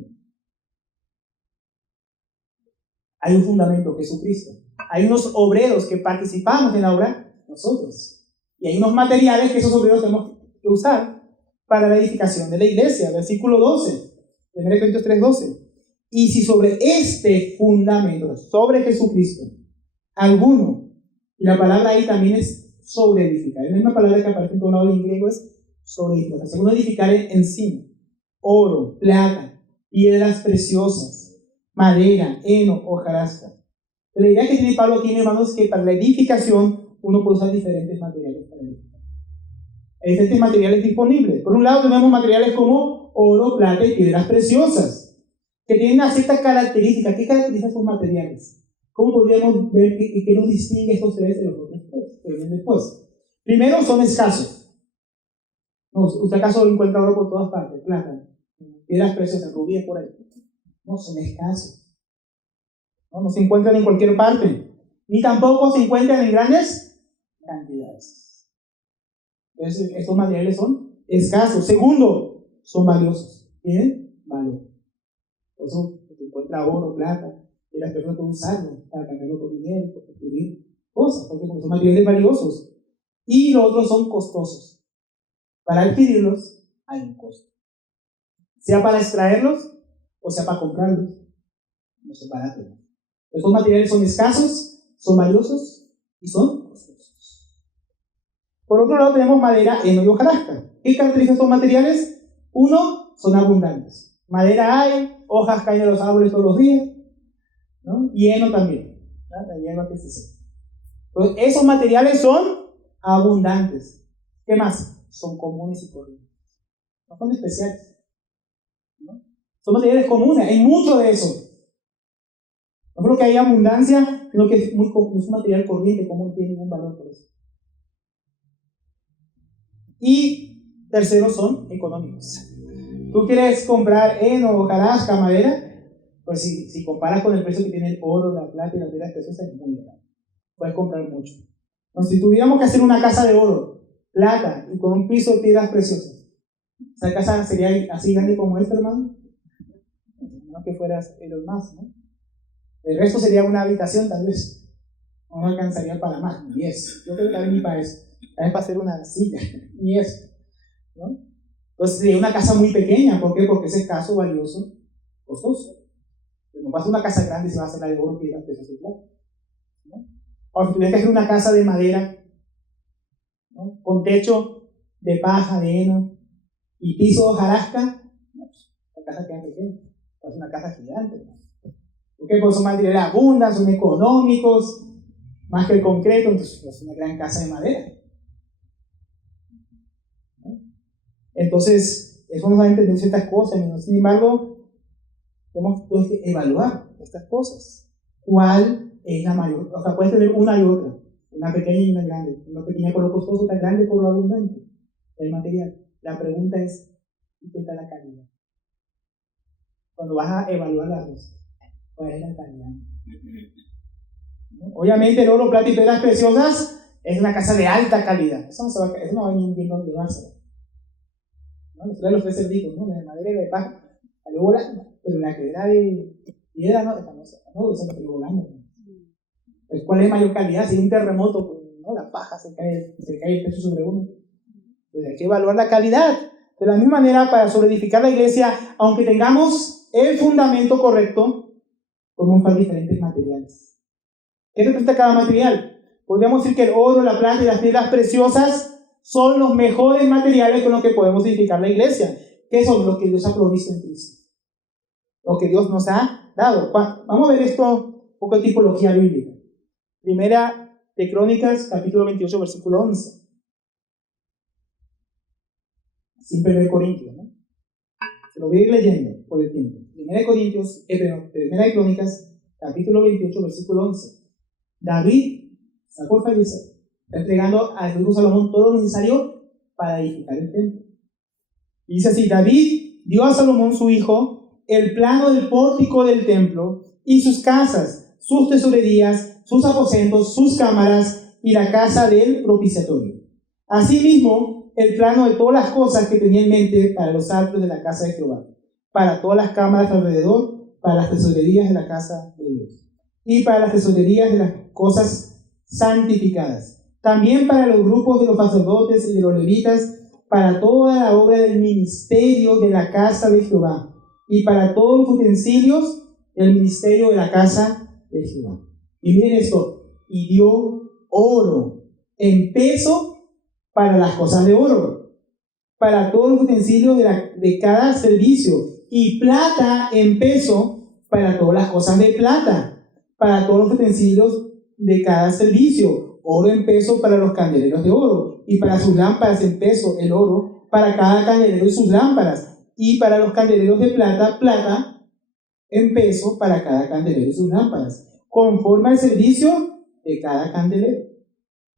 Hay un fundamento, Jesucristo. Hay unos obreros que participamos en la obra, nosotros. Y hay unos materiales que esos obreros tenemos que usar para la edificación de la iglesia. Versículo 12, 1 Corintios 3:12. Y si sobre este fundamento, sobre Jesucristo, alguno, y la palabra ahí también es sobre edificar. La misma palabra que aparece en todo lado en griego es sobre edificar. Segundo, edificar encima. Oro, plata, piedras preciosas, madera, heno, hojarasca. La idea que tiene Pablo aquí, hermanos, es que para la edificación uno puede usar diferentes materiales para edificar. Hay diferentes materiales disponibles. Por un lado tenemos materiales como oro, plata y piedras preciosas, que tienen una cierta característica. ¿Qué caracterizan esos materiales? ¿Cómo podríamos ver qué nos distingue estos tres de los otros que vienen después? Primero, son escasos. No, ¿usted acaso encuentra oro por todas partes? Plata, piedras preciosas, rubíes por ahí. No, son escasos. No se encuentran en cualquier parte. Ni tampoco se encuentran en grandes cantidades. Entonces, estos materiales son escasos. Segundo, son valiosos. Tienen valor. Por eso se encuentra oro, plata, y las personas pueden usarlo para cambiarlo por dinero, para construir cosas, porque son materiales valiosos. Y los otros son costosos. Para adquirirlos hay un costo. Sea para extraerlos o sea para comprarlos. No son baratos. Estos materiales son escasos, son valiosos y son costosos. Por otro lado tenemos madera, heno y hojarasca. ¿Qué caracteriza estos materiales? Uno, son abundantes. Madera hay, hojas caen de los árboles todos los días, ¿no? Y heno también. La hierba que se seca. Entonces, esos materiales son abundantes. ¿Qué más? Son comunes y corrientes. No son especiales, ¿no? Son materiales comunes, hay mucho de eso. No creo que haya abundancia, sino que es un material corriente, común, no tiene ningún valor por eso. Y tercero, son económicos. ¿Tú quieres comprar heno, hojarasca, madera? Pues si comparas con el precio que tiene el oro, la plata y las piedras preciosas, es muy barato. Puedes comprar mucho. Entonces, si tuviéramos que hacer una casa de oro, plata y con un piso de piedras preciosas, ¿esa casa sería así grande como esta, hermano? No que fueras los más, ¿no? El resto sería una habitación, tal vez. No alcanzaría para más, ni eso. Yo creo que ni para eso. También para hacer una silla, ni eso, ¿no? Entonces sería una casa muy pequeña. ¿Por qué? Porque ese es escaso, valioso, costoso. No vas a una casa grande si vas a hacer la de oro, piedras preciosas, ¿no? Ahora, si tuvieras que hacer una casa de madera, ¿no? Con techo de paja, de heno y piso de hojarasca, no, la casa queda pequeña. Es una casa gigante, ¿no? Porque pues son materiales abundantes, son económicos, más que el concreto, entonces es una gran casa de madera, ¿no? Entonces, eso nos va a entender ciertas cosas, ¿no? Sin embargo, tenemos que evaluar estas cosas. ¿Cuál es la mayor? O sea, puedes tener una y otra, una pequeña y una grande, una pequeña por lo costoso, tan grande por lo abundante, el material. La pregunta es, ¿qué tal la calidad? Cuando vas a evaluar las dos, ¿cuál es la calidad? Obviamente el oro, plata y piedras preciosas es una casa de alta calidad. Eso no va a ningún donde llevársela. ¿No? Los trae los tres cerditos, ¿no? De madera y de paja, salió volando. Pero la que era de piedra, no, eso no salió volando. Pues, ¿cuál es mayor calidad? Si hay un terremoto, pues, ¿no? La paja se cae el techo sobre uno. Pues hay que evaluar la calidad. De la misma manera, para sobreedificar la iglesia, aunque tengamos el fundamento correcto, podemos usar diferentes materiales. ¿Qué representa cada material? Podríamos decir que el oro, la plata y las piedras preciosas son los mejores materiales con los que podemos edificar la iglesia. ¿Qué son? Los que Dios ha provisto en Cristo. Lo que Dios nos ha dado. Vamos a ver esto, un poco de tipología bíblica. Primera de Crónicas, capítulo 28, versículo 11. Siempre de Corintios, ¿no? Se lo voy a ir leyendo por el tiempo. Primera de Crónicas, capítulo 28, versículo 11. David sacó el fallecer, entregando al rey Salomón todo lo necesario para edificar el templo. Y dice así: David dio a Salomón su hijo el plano del pórtico del templo y sus casas, sus tesorerías, sus aposentos, sus cámaras y la casa del propiciatorio. Asimismo, el plano de todas las cosas que tenía en mente para los atrios de la casa de Jehová, para todas las cámaras alrededor, para las tesorerías de la casa de Dios y para las tesorerías de las cosas santificadas. También para los grupos de los sacerdotes y de los levitas, para toda la obra del ministerio de la casa de Jehová y para todos los utensilios del ministerio de la casa de Jehová. Y miren esto: y dio oro en peso para las cosas de oro, para todos los utensilios de cada servicio, y plata en peso para todas las cosas de plata, para todos los utensilios de cada servicio, oro en peso para los candeleros de oro, y para sus lámparas en peso el oro, para cada candelero y sus lámparas, y para los candeleros de plata, plata en peso para cada candelero y sus lámparas, conforme al servicio de cada candelero.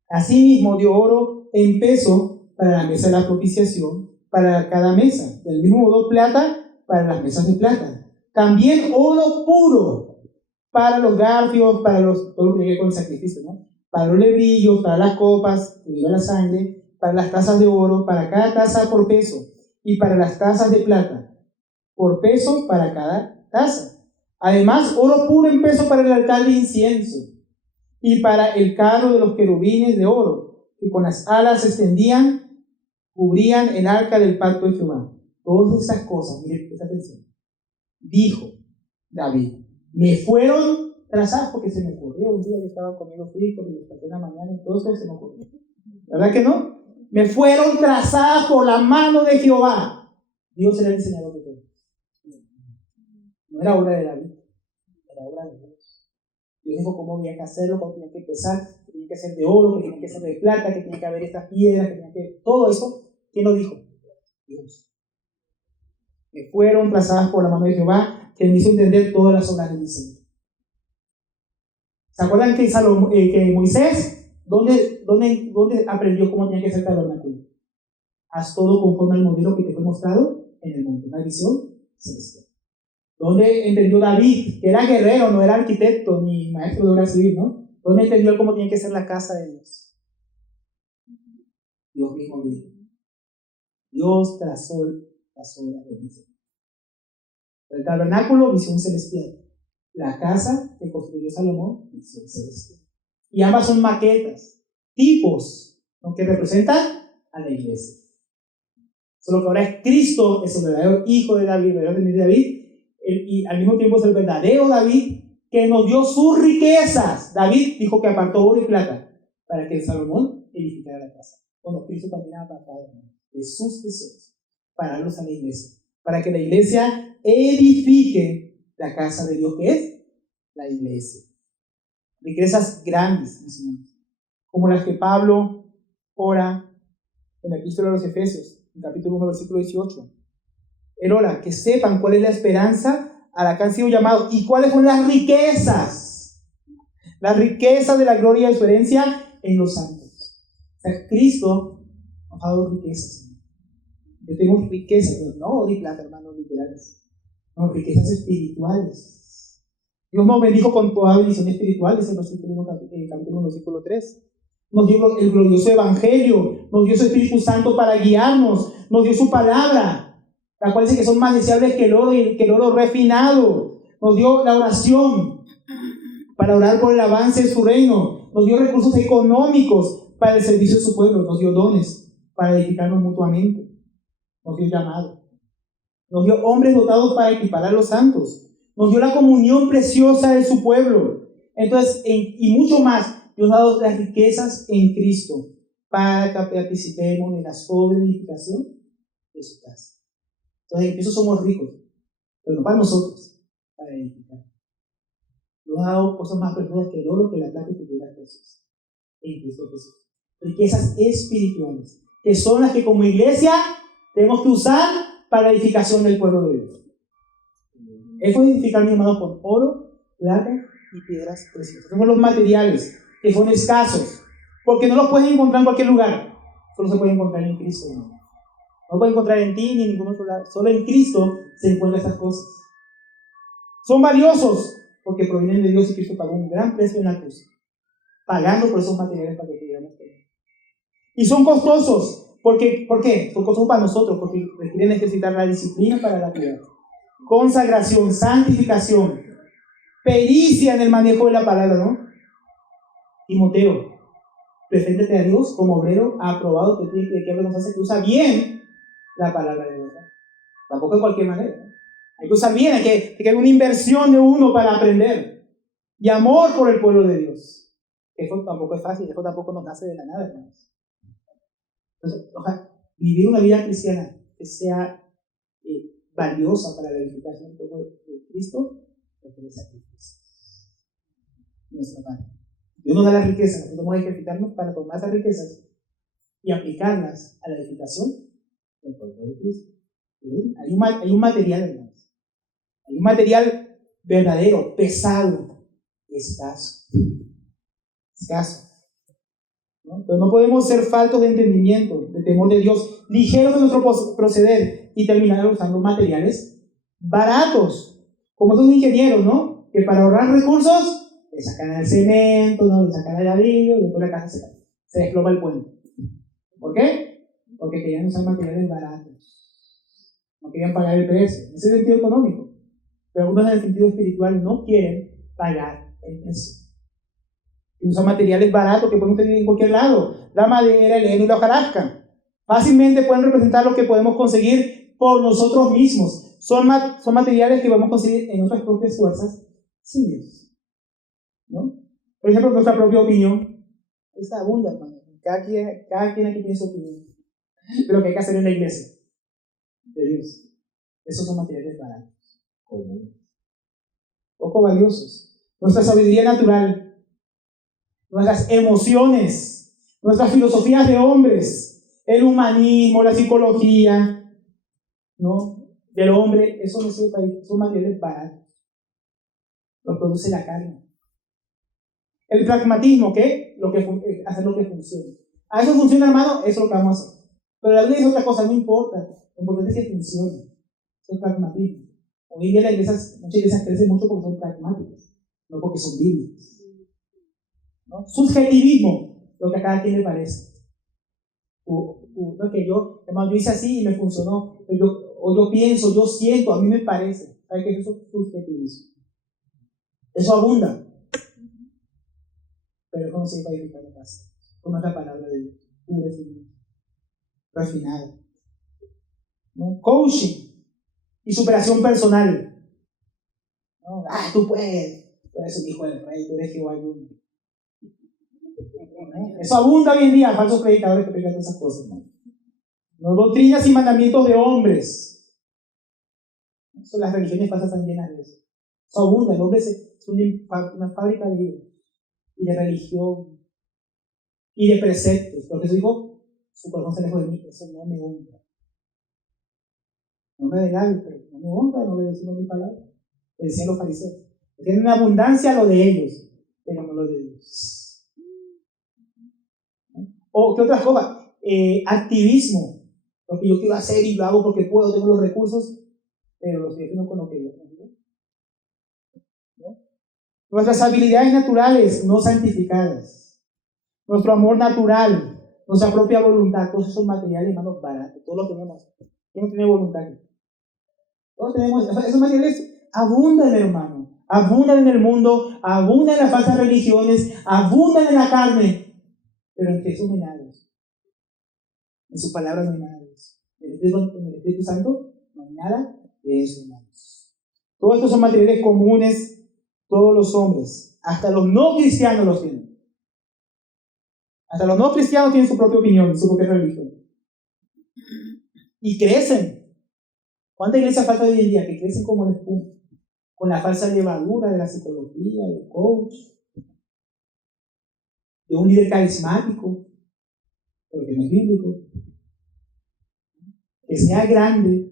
Asimismo dio oro en peso para la mesa de la propiciación, para cada mesa, del mismo modo plata para las mesas de plata. También oro puro para los garfios, para todo lo que tiene con el sacrificio, ¿no? Para los lebrillos, para las copas, que lleva la sangre, para las tazas de oro, para cada taza por peso, y para las tazas de plata, por peso para cada taza. Además, oro puro en peso para el altar de incienso, y para el carro de los querubines de oro, que con las alas se extendían, cubrían el arca del pacto de Jehová. Todas esas cosas, miren, presta atención. Dijo David: me fueron trazadas, porque se me ocurrió un día, yo estaba comiendo fritos y desperté en la mañana y todo eso se me ocurrió. ¿Verdad que no? Me fueron trazadas por la mano de Jehová. Dios era el enseñador de todo. No era obra de David, era obra de Dios. Dios dijo cómo había que hacerlo, cómo tenía que empezar, que tenía que ser de oro, que tenía que ser de plata, que tenía que haber estas piedras, que tenía que... Todo eso, ¿quién lo dijo? Dios. Me fueron trazadas por la mano de Jehová, que me hizo entender todas las obras del diseño. ¿Se acuerdan que Moisés, ¿dónde aprendió cómo tenía que ser el tabernáculo? Haz todo conforme al modelo que te fue mostrado en el monte, una visión celestial. ¿Dónde entendió David, que era guerrero, no era arquitecto ni maestro de obra civil, ¿no? ¿Dónde entendió cómo tenía que ser la casa de Dios? Dios mismo dijo. Dios trazó las obras de Dios. El tabernáculo, visión celestial. La casa que construyó Salomón, visión celestial. Y ambas son maquetas, tipos, ¿no?, que representan a la iglesia. Solo que ahora es Cristo, es el verdadero hijo de David, el verdadero de David, y al mismo tiempo es el verdadero David que nos dio sus riquezas. David dijo que apartó oro y plata para que Salomón edificara la casa. Bueno, Cristo también ha apartado de sus tesoros para darlos a la iglesia, para que la iglesia edifique la casa de Dios, que es la iglesia. Riquezas grandes, mis hermanos, como las que Pablo ora en la epístola a los Efesios, en capítulo 1, versículo 18. Él ora que sepan cuál es la esperanza a la que han sido llamados y cuáles son las riquezas de la gloria de su herencia en los santos. O sea, Cristo nos ha dado riquezas. Tenemos riquezas, no de plata, hermanos, literales, no, riquezas espirituales. Dios nos bendijo con toda bendición espiritual, dice el capítulo 1, versículo 3. nos dio el glorioso Evangelio, nos dio su Espíritu Santo para guiarnos, nos dio su palabra, la cual dice que son más deseables que el oro y que el oro refinado. Nos dio la oración para orar por el avance de su reino, nos dio recursos económicos para el servicio de su pueblo, nos dio dones para edificarnos mutuamente, nos dio llamado, nos dio hombres dotados para equipar a los santos, nos dio la comunión preciosa de su pueblo. Entonces, y mucho más, Dios ha dado las riquezas en Cristo para que participemos en la sobreedificación de su casa. Entonces, en eso somos ricos, pero no para nosotros, para edificar. Dios ha dado cosas más preciosas que el oro, que la plata y que las cosas en Cristo Jesús. Riquezas espirituales, que son las que como iglesia tenemos que usar para la edificación del pueblo de Dios. Eso es edificar, mis hermanos, con oro, plata y piedras preciosas. Son los materiales que son escasos, porque no los puedes encontrar en cualquier lugar. Solo se puede encontrar en Cristo, ¿no? No puede encontrar en ti ni en ningún otro lado. Solo en Cristo se encuentran estas cosas. Son valiosos porque provienen de Dios, y Cristo pagó un gran precio en la cruz, pagando por esos materiales para que pudiéramos tener. Y son costosos. ¿Por qué? Son costosos para nosotros, porque requieren ejercitar la disciplina para la piedad, consagración, santificación, pericia en el manejo de la palabra, ¿no? Timoteo, preséntate a Dios como obrero aprobado que usa bien la palabra de Dios. Tampoco de cualquier manera, ¿no? Hay que usar bien, hay que haber una inversión de uno para aprender. Y amor por el pueblo de Dios. Eso tampoco es fácil, eso tampoco nos nace de la nada, hermanos. Entonces, vivir una vida cristiana que sea valiosa para la edificación del pueblo de Cristo, requiere sacrificio. Nuestra parte. Dios nos da la riqueza, nosotros vamos a ejercitarnos para tomar esas riquezas y aplicarlas a la edificación del pueblo de Cristo. Hay un material, hermanos. Hay un material verdadero, pesado, escaso. ¿No? Pero no podemos ser faltos de entendimiento, de temor de Dios, ligeros de nuestro proceder y terminar usando materiales baratos, como estos ingenieros, ¿no? Que para ahorrar recursos le sacan el cemento, ¿no? Le sacan el ladrillo y después la casa se desploma el puente. ¿Por qué? Porque querían usar materiales baratos, no querían pagar el precio, en ese sentido económico. Pero algunos en el sentido espiritual no quieren pagar el precio. Y usan materiales baratos que podemos tener en cualquier lado, la madera, el heno y la hojarasca. Fácilmente pueden representar lo que podemos conseguir por nosotros mismos. Son materiales que vamos a conseguir en nuestras propias fuerzas sin Dios, ¿no? Por ejemplo, nuestra propia opinión. Esta abunda, hermano. Cada quien aquí tiene su opinión de lo que hay que hacer en la iglesia de Dios. Esos son materiales baratos, comunes, poco valiosos. Nuestra sabiduría natural, nuestras emociones, nuestras filosofías de hombres, el humanismo, la psicología, ¿no? Del hombre, eso no son materiales baratos. Los produce la carne. El pragmatismo, ¿qué? Hacer lo que funcione. A eso funciona, hermano, eso es lo que vamos a hacer. Pero la Biblia dice otra cosa, no importa. Lo importante es que funcione. Eso es pragmatismo. Hoy en día muchas iglesias crecen mucho porque son pragmáticas, no porque son bíblicas. ¿No? Subjetivismo, lo que a cada quien le parece. No es que hermano, yo hice así y me funcionó. Yo pienso, yo siento, a mí me parece. ¿Sabes qué es eso? Subjetivismo. Eso abunda. Pero ¿cómo se va a edificar la casa? Con la palabra de Dios, pura y refinada. ¿No? Coaching y superación personal. ¿No? Tú eres un hijo del rey, tú eres Jehová. Eso abunda hoy en día, falsos predicadores que predican esas cosas, ¿no? No, doctrinas y mandamientos de hombres. Eso, las religiones falsas están llenas de eso. Eso abunda, el hombre es una fábrica de religión y de preceptos. Porque eso dijo, su corazón se alejó de mí, eso no me honra. No me de labios, pero no me honra, no le decimos mi palabra. Le decían los fariseos. Tienen una abundancia lo de ellos, pero no lo de Dios. ¿O qué otras cosas? Activismo. Lo que yo quiero hacer y lo hago porque puedo, tengo los recursos, pero los defiendo con lo que Dios me dio. ¿No? Nuestras habilidades naturales no santificadas. nuestro amor natural, nuestra propia voluntad, todos esos materiales, hermanos, baratos, todos los tenemos. ¿Quién no tiene voluntad? Todos tenemos, esos materiales abundan, hermano, abundan en el mundo, abundan en las falsas religiones, abundan en la carne, pero en Jesús no hay nada de eso. En su palabra no hay nada de eso. En el Espíritu Santo no hay nada de eso, hermanos. Todos estos son materiales comunes, todos los hombres, hasta los no cristianos los tienen. Hasta los no cristianos tienen su propia opinión, su propia religión. Y crecen. ¿Cuánta iglesia falta hoy en día que crecen como la espuma? Con la falsa levadura de la psicología, del coach, de un líder carismático, pero que no es bíblico. Que sea grande,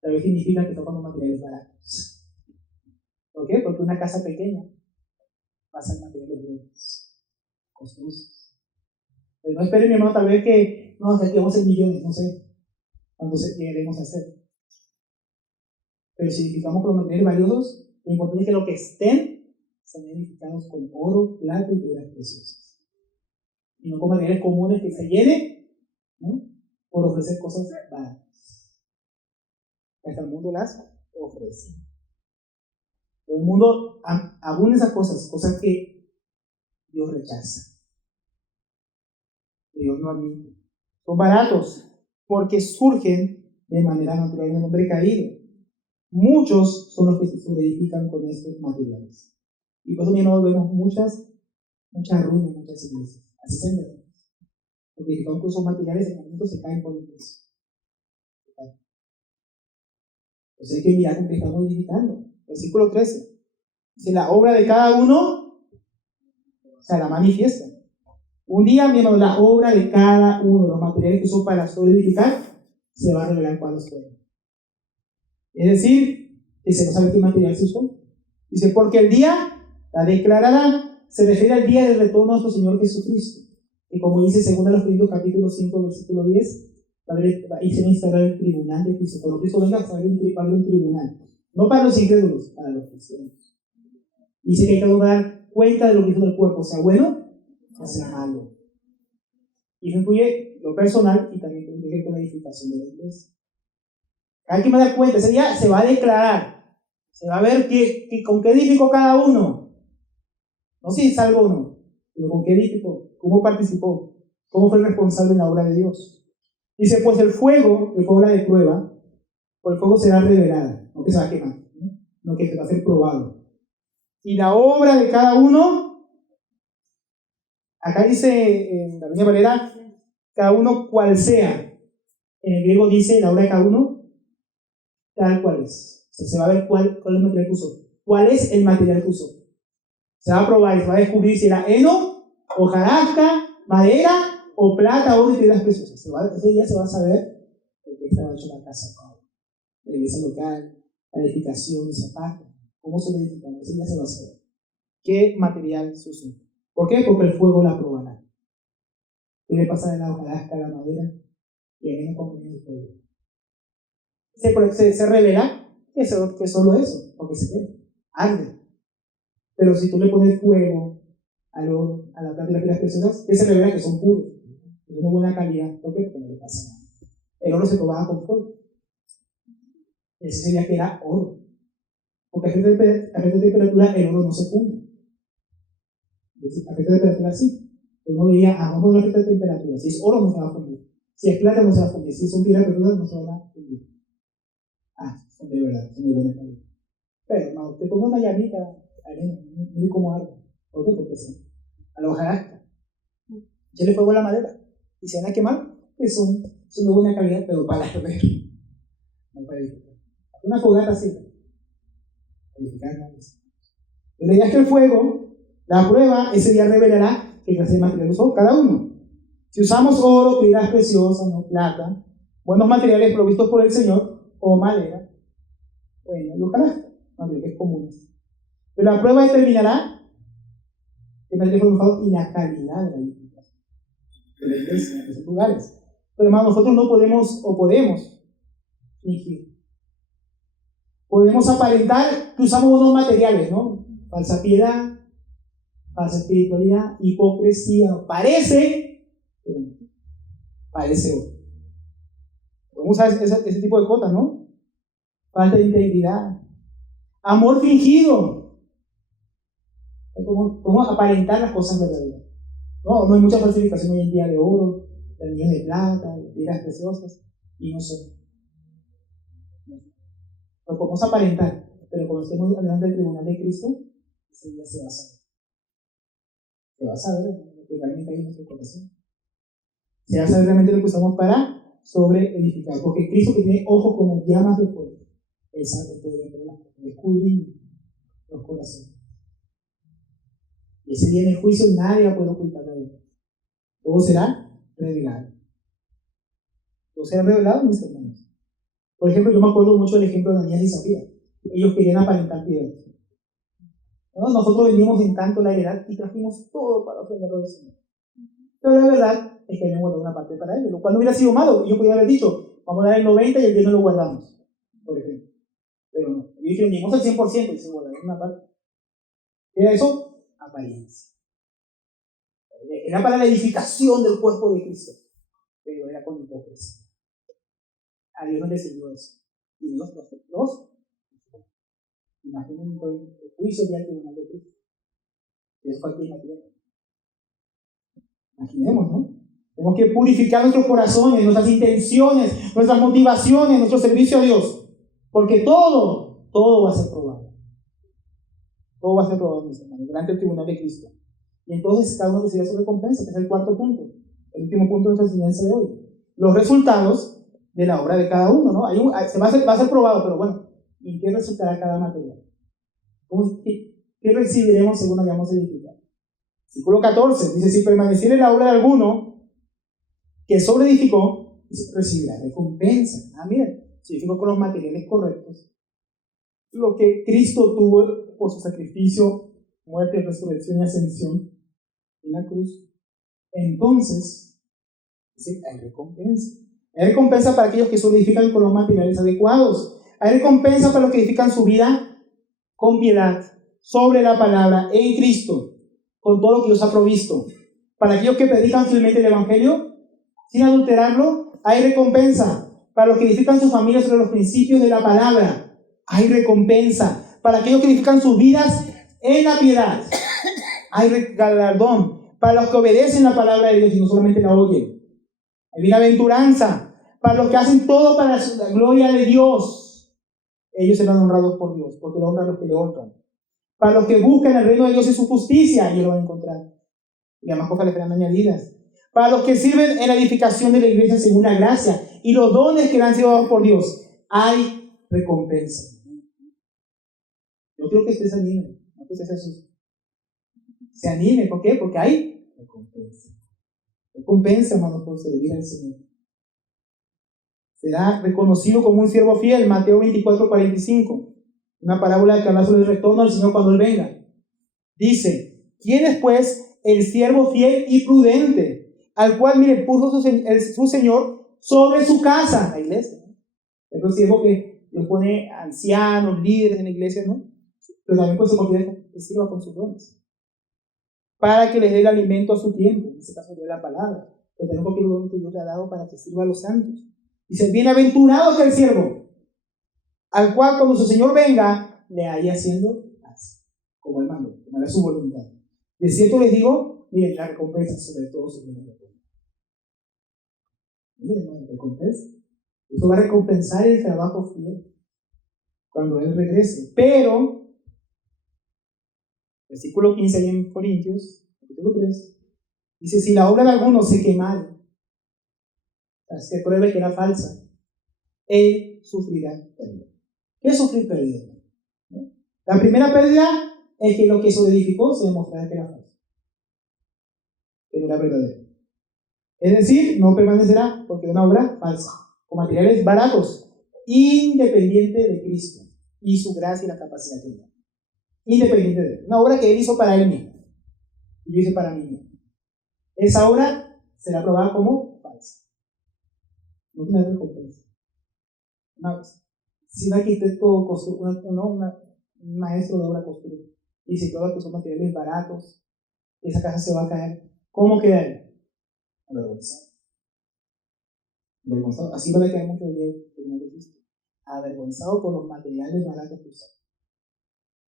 tal vez significa que tocan los materiales baratos. ¿Por qué? Porque una casa pequeña pasa en materiales buenos, costosos. Pero no esperen, mi hermano, tal vez que aquí vamos a hacer millones, no sé cuánto llegaremos a hacer. Pero si edificamos con materiales valiosos, lo importante es que lo que estén sean edificados con oro, plata y piedras preciosas. Y no con materiales comunes que se llenen, ¿no?, por ofrecer cosas baratas. Hasta el mundo las ofrece. Todo el mundo abunda esas cosas que Dios rechaza, que Dios no admite. Son baratos porque surgen de manera natural en el hombre caído. Muchos son los que se edifican con estos materiales. Y por eso mismo vemos muchas ruinas, muchas iglesias. Así se ven. Porque edificados con esos materiales, en el momento se caen por el peso. Entonces hay que mirar con qué estamos edificando. Versículo 13. Dice: la obra de cada uno se la manifiesta. Un día, mi hermano, la obra de cada uno, los materiales que son para solidificar, se va a revelar cuando fuera. Es decir, que se no sabe qué material se usó. Dice: porque el día la declarará. Se refiere al día del retorno de nuestro Señor Jesucristo. Y como dice 2 Corintios capítulo 5, versículo 10, ahí se va a instalar el tribunal de Cristo. Cuando Cristo venga, va a haber un tribunal. No para los incrédulos, para los cristianos. Dice que hay que dar cuenta de lo que hizo en el cuerpo, sea bueno o sea malo. Y eso incluye lo personal y también incluye con la edificación de la iglesia. Hay que dar cuenta, ese día se va a declarar, se va a ver con qué edificó cada uno. No si salvo o no, pero con qué edificó, cómo participó, cómo fue el responsable en la obra de Dios. Dice: pues el fuego la de prueba, pues el fuego será revelado, no que se va a quemar, no que se va a ser probado. Y la obra de cada uno, acá dice en la misma manera, cada uno cual sea. En el griego dice la obra de cada uno tal cual es. O sea, se va a ver cuál es el material que usó. ¿Cuál es el material que usó? Se va a probar y se va a descubrir si era heno, hojarasca, madera o plata, oro y piedras preciosas. Ese día se va a saber de qué estaba hecho la casa, la iglesia local, la edificación, esa parte, cómo se edifica. Ese día se va a saber qué material se usó. ¿Por qué? Porque el fuego la probará. ¿Qué le pasa de la hojarasca a la madera y el heno con el fuego? Se revela que es solo eso, porque se quema, arde. Pero si tú le pones fuego al oro, a la plata y las piedras preciosas, se revela que son puros, de una buena calidad. ¿Por qué? Porque no le pasa nada. El oro se probaba con fuego. Ese sería que era oro. Porque a efecto de temperatura el oro no se funde. A efecto de temperatura sí. Uno veía, vamos a efecto de temperatura. Si es oro no se va a fundir. Si es plata no se va a fundir. Si son piedras preciosas no se van a fundir. Son de verdad, son de buena calidad. Pero no, te pongo una llamita, mire cómo arde. ¿Por qué? Porque sí. A la hojarasca. Ya le fuego a la madera. Y se van a quemar, que son de buena calidad, pero para arder. No para edificar. Una fogata así. Edificar nada más. La idea es que el fuego, la prueba, ese día revelará qué clase de material usó cada uno. Si usamos oro, piedras preciosas, no plata, buenos materiales provistos por el Señor, o madera, bueno, y hojarasca, materiales comunes. Pero la prueba determinará el material fue usado y la calidad de la edificación de la iglesia, en esos lugares. Pero hermanos, nosotros no podemos fingir. Podemos aparentar que usamos buenos materiales, ¿no? Falsa piedad, falsa espiritualidad, hipocresía, parece, pero no, parece otro. Vamos a ver ese tipo de cosas, ¿no? Falta de integridad, amor fingido, como aparentar las cosas verdaderas. No hay mucha falsificación hoy en día de oro, de anillos de plata, de piedras preciosas, y no son. Lo podemos aparentar, pero cuando estemos delante del tribunal de Cristo, ese día se va a saber. Se va a saber lo que realmente hay en nuestro corazón. Se va a saber realmente lo que usamos para sobreedificar. Porque Cristo, que tiene ojos como llamas de fuego, Él sabe el poder de las cosas, escudriña los corazones. Y ese día en el juicio nadie va a poder ocultar la verdad. Todo será revelado. Todo será revelado, mis hermanos. Por ejemplo, yo me acuerdo mucho del ejemplo de Ananías y Zafira. Ellos querían aparentar piedad. ¿No? Nosotros vendimos en tanto la heredad y trajimos todo para ofrendarlo al Señor. Pero la verdad es que habíamos guardado una parte para ellos, lo cual no hubiera sido malo. Yo podría haber dicho, vamos a dar el 90% y el 10% no lo guardamos, por ejemplo. Pero no. Yo dije, vendimos el 100% y se guardaron una parte. ¿Qué era eso? Apariencia. Era para la edificación del cuerpo de Cristo, pero era con hipocresía. A Dios no le sirvió eso. Y Dios los imaginen el juicio del tribunal de Cristo. Eso fue aquí en la tierra. Imaginemos, ¿no? Tenemos que purificar nuestros corazones, nuestras intenciones, nuestras motivaciones, nuestro servicio a Dios. Porque todo va a ser probado. Todo va a ser probado, mis hermanos, delante del tribunal de Cristo. Y entonces cada uno recibirá su recompensa, que es el cuarto punto, el último punto de nuestra enseñanza de hoy. Los resultados de la obra de cada uno, ¿no? Va a ser probado, pero bueno, ¿en qué resultará cada material? ¿Qué recibiremos según hayamos edificado? Versículo 14 dice: si permaneciere la obra de alguno que sobreedificó, recibirá recompensa. Miren, si edificó con los materiales correctos, lo que Cristo tuvo por su sacrificio, muerte, resurrección y ascensión en la cruz, entonces dice, hay recompensa. Hay recompensa para aquellos que sobreedifican con los materiales adecuados. Hay recompensa para los que edifican su vida con piedad, sobre la palabra, en Cristo, con todo lo que Dios ha provisto. Para aquellos que predican fielmente el Evangelio, sin adulterarlo, hay recompensa. Para los que edifican su familia sobre los principios de la palabra, hay recompensa. Para aquellos que edifican sus vidas en la piedad, hay galardón. Para los que obedecen la palabra de Dios y no solamente la oyen, hay bienaventuranza. Para los que hacen todo para la gloria de Dios, ellos serán honrados por Dios, porque lo honran los que le honran. Para los que buscan el reino de Dios y su justicia, ellos lo van a encontrar. Y además cosas les serán añadidas. Para los que sirven en la edificación de la iglesia según la gracia y los dones que le han sido dados por Dios, hay recompensa. Yo creo que usted se anime, no que usted se asuste. Se anime, ¿por qué? Porque hay recompensa. Recompensa, hermanos, por servir al Señor. Será reconocido como un siervo fiel, Mateo 24:45. Una parábola que habla sobre el retorno al Señor cuando Él venga. Dice: ¿quién es pues el siervo fiel y prudente, al cual, mire, puso su Señor sobre su casa, la iglesia, ¿no? Es el siervo que le pone ancianos, líderes en la iglesia, ¿no? Pero también pues se convierte que sirva con sus dones, para que les dé el alimento a su tiempo. En este caso de la palabra, pero tenemos que lo que Dios le ha dado para que sirva a los santos. Dice: bienaventurado es el siervo, al cual cuando su Señor venga, le haya haciendo así, como Él mandó, como era su voluntad. De cierto les digo, miren, la recompensa sobre todo su bienaventurado. Miren, la recompensa. Esto va a recompensar el trabajo fiel cuando Él regrese. Pero, versículo 15 ahí en Corintios, capítulo 3, dice: si la obra de alguno se quemare, se pruebe que era falsa, él sufrirá pérdida. ¿Qué es sufrir pérdida? ¿No? La primera pérdida es que lo que sobreedificó se demostrará que era falso, que no era verdadero. Es decir, no permanecerá porque es una obra falsa, con materiales baratos, independiente de Cristo y su gracia y la capacidad que tiene. Independiente de Él. Una obra que Él hizo para Él mismo y yo hice para mí mismo. Esa obra será probada como falsa. No tiene recompensa. Si un arquitecto, un maestro de obra construye y se prueba que son materiales baratos, esa casa se va a caer. ¿Cómo quedaría? Avergonzado. Avergonzado. Así va a quedar mucho de Cristo. Avergonzado por los materiales baratos que usan,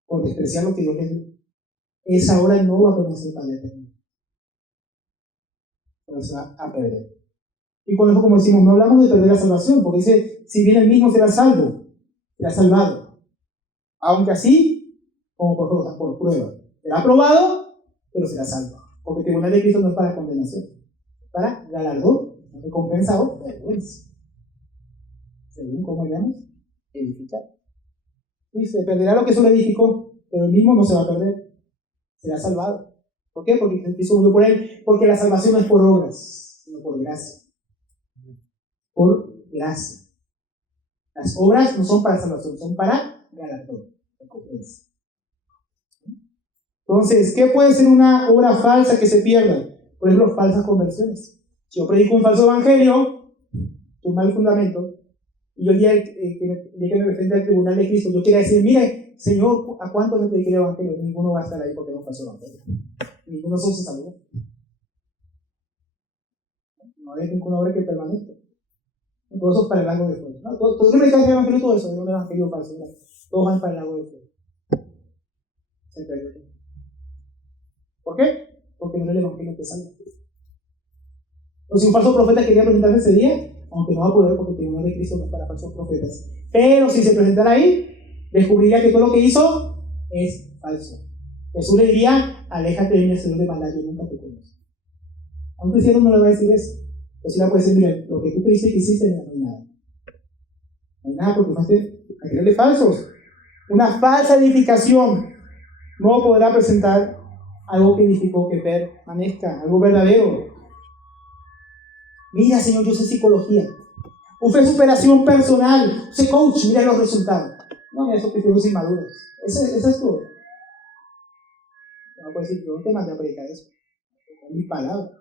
por despreciar lo que Dios le dio. Esa hora no va a permanecer para la eternidad. Pero se va a perder. Y con eso, como decimos, no hablamos de perder la salvación, porque dice, si bien el mismo será salvo, será salvado. Aunque así, como por prueba. Será aprobado, pero será salvo. Porque el tribunal de Cristo no es para condenación, es para galardón, recompensa o vergüenza. Según cómo hayamos edificado. Y se perderá lo que se le edificó, pero el mismo no se va a perder. Será salvado. ¿Por qué? Porque Cristo murió por él. Porque la salvación no es por obras, sino por gracia. Por gracia. Las obras no son para salvación, son para galardón, recompensa. Entonces, ¿qué puede ser una obra falsa que se pierda? Por ejemplo, falsas conversiones. Si yo predico un falso evangelio, un mal fundamento, y yo el día que me presente al tribunal de Cristo, yo quiero decir, mire, Señor, ¿a cuántos le prediqué el evangelio? Ninguno va a estar ahí porque no falso evangelio. Ninguno se salvó. No hay ninguna obra que permanezca. Todo eso es para el lago de fuego. ¿No? Todos predican el evangelio, todo eso, es un evangelio falso. ¿No? Todos van para el lago de fuego. Se perdió. ¿Por qué? Porque no era el evangelio que salva. Entonces, un falso profeta quería presentarse ese día, aunque no va a poder porque el tribunal de Cristo no es para falsos profetas. Pero si se presentara ahí, descubriría que todo lo que hizo es falso. Jesús le diría, aléjate de mí, Señor de maldad, yo nunca te conozco. A un cristiano no le va a decir eso. Pero sí le puede decir, mira, lo que tú creíste que hiciste, no hay nada. No hay nada porque fuiste a creerle falsos. Una falsa edificación no podrá presentar algo que edificó, que permanezca, algo verdadero. Mira, Señor, yo sé psicología. Usted superación personal. Usted coach, mira los resultados. No, mira esos cristianos inmaduros. Ese es todo. No puede decir, yo no te mandé a predicar eso. Es mi palabra.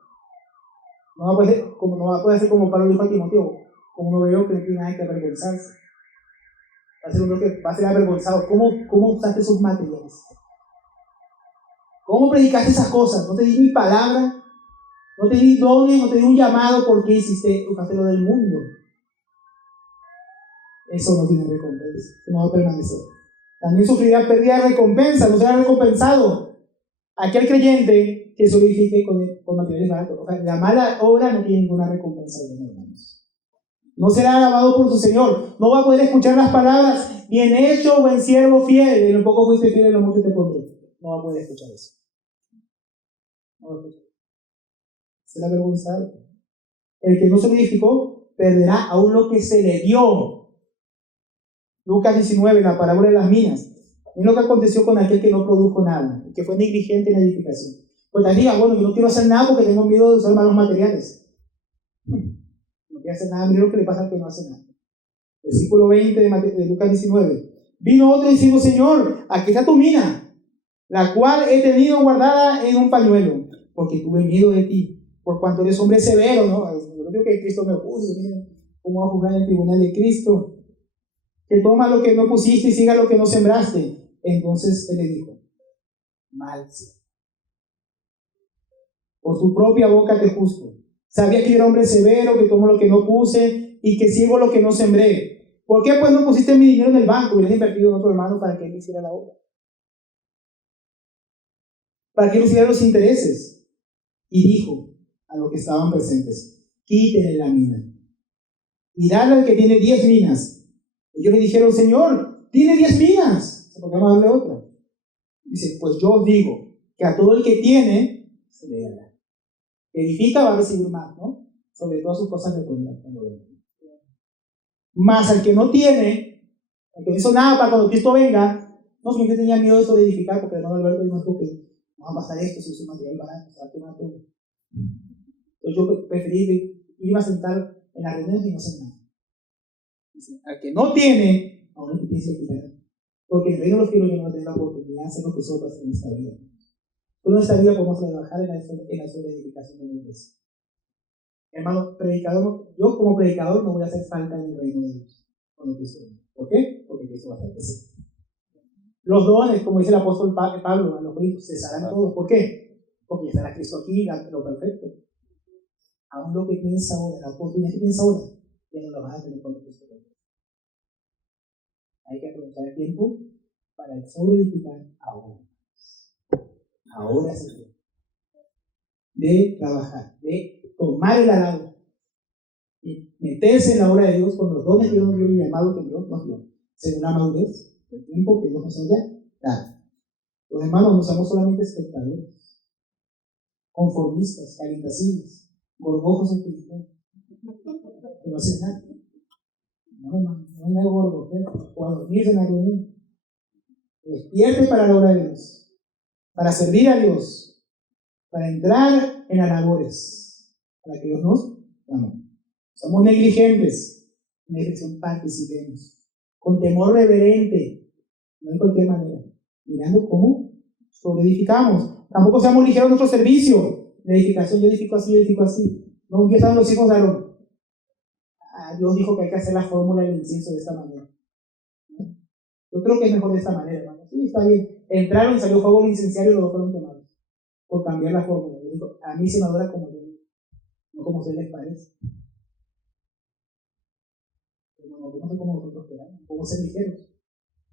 No va a poder ser como Pablo dijo a Timoteo, como no veo que no tiene nada que avergonzarse. Va a ser uno que va a ser avergonzado. ¿Cómo usaste esos materiales? ¿Cómo predicaste esas cosas? No te di mi palabra. No te di dones, no te di un llamado porque usaste lo del mundo. Eso no tiene recompensa, eso no va a permanecer. También sufrirá pérdida de recompensa, no será recompensado. Aquel creyente que solidifique con materiales baratos. O sea, la mala obra no tiene ninguna recompensa, hermanos. No será alabado por su Señor. No va a poder escuchar las palabras, bien hecho, buen siervo fiel. En lo poco fuiste fiel, en lo mucho te pondré. No va a poder escuchar eso. No va a escuchar. Será avergonzado. El que no solidificó perderá aún lo que se le dio. Lucas 19, la parábola de las minas. Es lo que aconteció con aquel que no produjo nada, que fue negligente en la edificación. Pues te diga, bueno, yo no quiero hacer nada porque tengo miedo de usar malos materiales. No quiero hacer nada, mira lo que le pasa al que no hace nada. Versículo 20 de Lucas 19. Vino otro y dijo, Señor, aquí está tu mina, la cual he tenido guardada en un pañuelo, porque tuve miedo de ti, por cuanto eres hombre severo, ¿no? Yo no digo que Cristo me juzgue, miren cómo va a juzgar en el tribunal de Cristo. Que toma lo que no pusiste y siga lo que no sembraste. Entonces él le dijo, mal sea. Por su propia boca te juzgo. Sabía que yo era hombre severo, que tomo lo que no puse y que sigo lo que no sembré. ¿Por qué pues no pusiste mi dinero en el banco y hubieras invertido en otro hermano para que él hiciera la obra? Para que él hiciera los intereses. Y dijo a los que estaban presentes, quítenle la mina y dale al que tiene 10 minas. Ellos le dijeron, Señor, tiene 10 minas. ¿Por qué vamos a darle otra? Dice, pues yo os digo que a todo el que tiene, se le dará. Edifica, va a recibir más, ¿no? Sobre todas sus cosas de cuando venga. Más al que no tiene, al que no hizo nada para cuando Cristo venga, no, si yo tenía miedo de eso de edificar, porque el hermano Alberto dijo que no va a pasar esto si uso material barato, se va a quemar todo. Entonces yo preferí irme a sentar en la reunión y no hacer nada. Dice, al que no tiene, aún no tiene que quitar. Porque el reino de los cielos no va a tener la oportunidad de hacer lo que sobras en esta vida. Toda esta vida podemos trabajar en la edificación de la iglesia. Hermano, predicador, yo como predicador no voy a hacer falta en el reino de Dios. ¿Por qué? Porque Cristo va a estar presente. Los dones, como dice el apóstol Pablo a los Corintios, cesarán todos. ¿Por qué? porque ya estará Cristo aquí, lo perfecto. Aún lo que tienes ahora, la oportunidad que tienes ahora, ya no la vas a tener cuando Cristo venga. Hay que aprovechar el tiempo para sobreedificar ahora. Ahora es el tiempo de trabajar, de tomar el arado y meterse en la obra de Dios con los dones que Dios nos dio y el llamado que Dios nos dio, según la madurez, el tiempo que Dios nos haya dado. Los hermanos no somos solamente espectadores, conformistas, calientaciles, gorgojos espirituales, que no hacen nada. No, hermano, no es gordo, o a dormirse en la reunión. Despierte para la obra de Dios, para servir a Dios, para entrar en las labores, para que Dios nos llame. Somos negligentes, en la dirección participemos, con temor reverente, no de cualquier manera, mirando cómo sobreedificamos. Tampoco seamos ligeros en nuestro servicio. La edificación, yo edifico así, yo edifico así. No empiezan los hijos de Aarón. Dios dijo que hay que hacer la fórmula del incienso de esta manera. Yo creo que es mejor de esta manera, hermano. Sí, está bien. Entraron y salió fuego del incensario y los dos fueron quemados. Por cambiar la fórmula. Yo digo, a mí se me adora como yo, no como se les parece. Pero no sé cómo nosotros queramos, cómo ser ligeros.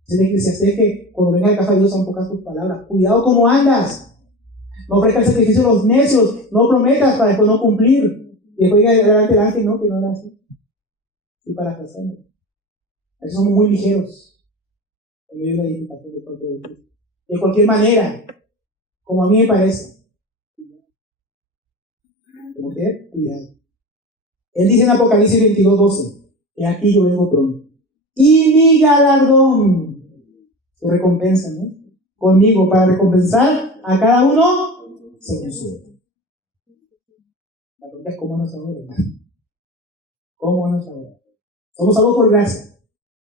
Dice la Eclesiastés que cuando venga a casa de Dios son pocas tus palabras. Cuidado cómo andas. No ofrezcas el sacrificio a los necios. No prometas para después no cumplir. Y después llega delante del ángel, no, que no era así. Y para pasarme. Aquí somos muy ligeros en medio de la edificación del cuerpo de Cristo. De cualquier manera, como a mí me parece. Tengo que cuidar. Él dice en Apocalipsis 22:12, que aquí yo vengo pronto. Y mi galardón, su recompensa, ¿no? Conmigo, para recompensar a cada uno según su obra. La pregunta es cómo nos ahora, hermano. ¿Cómo nos ahora? Somos salvos por gracia,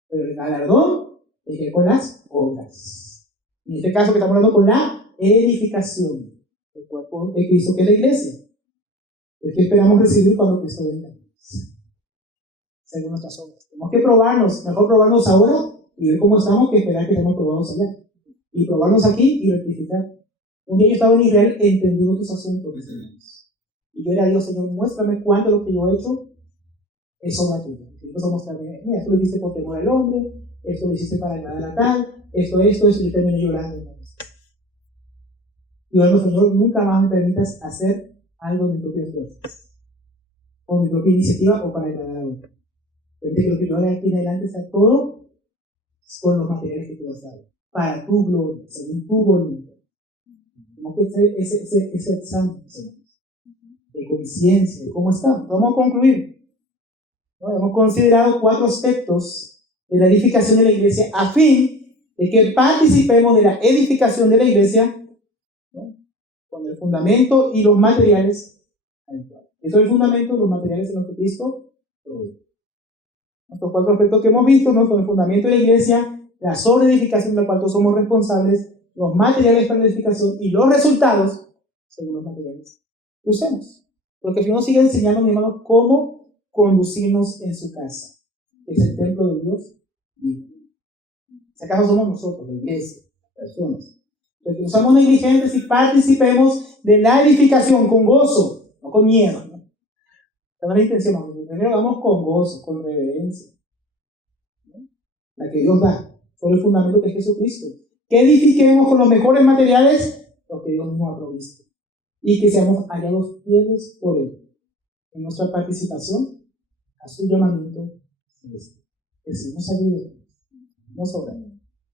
pero el galardón es que con las obras. En este caso que estamos hablando con la edificación del cuerpo de Cristo, que es la iglesia. Es que esperamos recibir cuando Cristo venga. Según nuestras obras. Tenemos que probarnos, mejor probarnos ahora y ver cómo estamos que esperar que estemos probados allá. Y probarnos aquí y rectificar. Un día yo estaba en Israel entendiendo sus asuntos, y yo era Dios, Señor, muéstrame cuánto de lo que yo he hecho es obra tuya. Y empezó a mostrarme, mira, esto lo hiciste por temor al hombre, esto lo hiciste para agradar a tal, esto, y yo terminé llorando. Y bueno, Señor, nunca más me permitas hacer algo de mis propias fuerzas, o mi propia iniciativa, o para agradar a otro. Permite que lo que yo haga aquí en adelante sea todo con los materiales que tú has dado, para tu gloria, según tu voluntad. Tenemos que hacer ese examen de conciencia, de cómo estamos. Vamos a concluir. ¿No? Hemos considerado 4 aspectos de la edificación de la iglesia a fin de que participemos de la edificación de la iglesia, ¿no? Con el fundamento y los materiales adecuados. Eso es el fundamento y los materiales en los que Cristo provee. Estos 4 aspectos que hemos visto, ¿no? Con el fundamento de la iglesia, la sobreedificación de la cual todos somos responsables, los materiales para la edificación y los resultados según los materiales que usemos. Porque si uno sigue enseñando, mi hermano, cómo conducirnos en su casa. Es el templo de Dios vivo. Si acaso somos nosotros, la iglesia, personas. Entonces, no somos negligentes y participemos de la edificación con gozo, no con miedo. ¿No? Esa no es la intención, primero vamos con gozo, con reverencia. ¿No? La que Dios da, sobre el fundamento que es Jesucristo. Que edifiquemos con los mejores materiales lo que Dios nos ha provisto. Y que seamos hallados fieles por Él en nuestra participación a su llamamiento celeste. Que se nos ayude, nos oramos.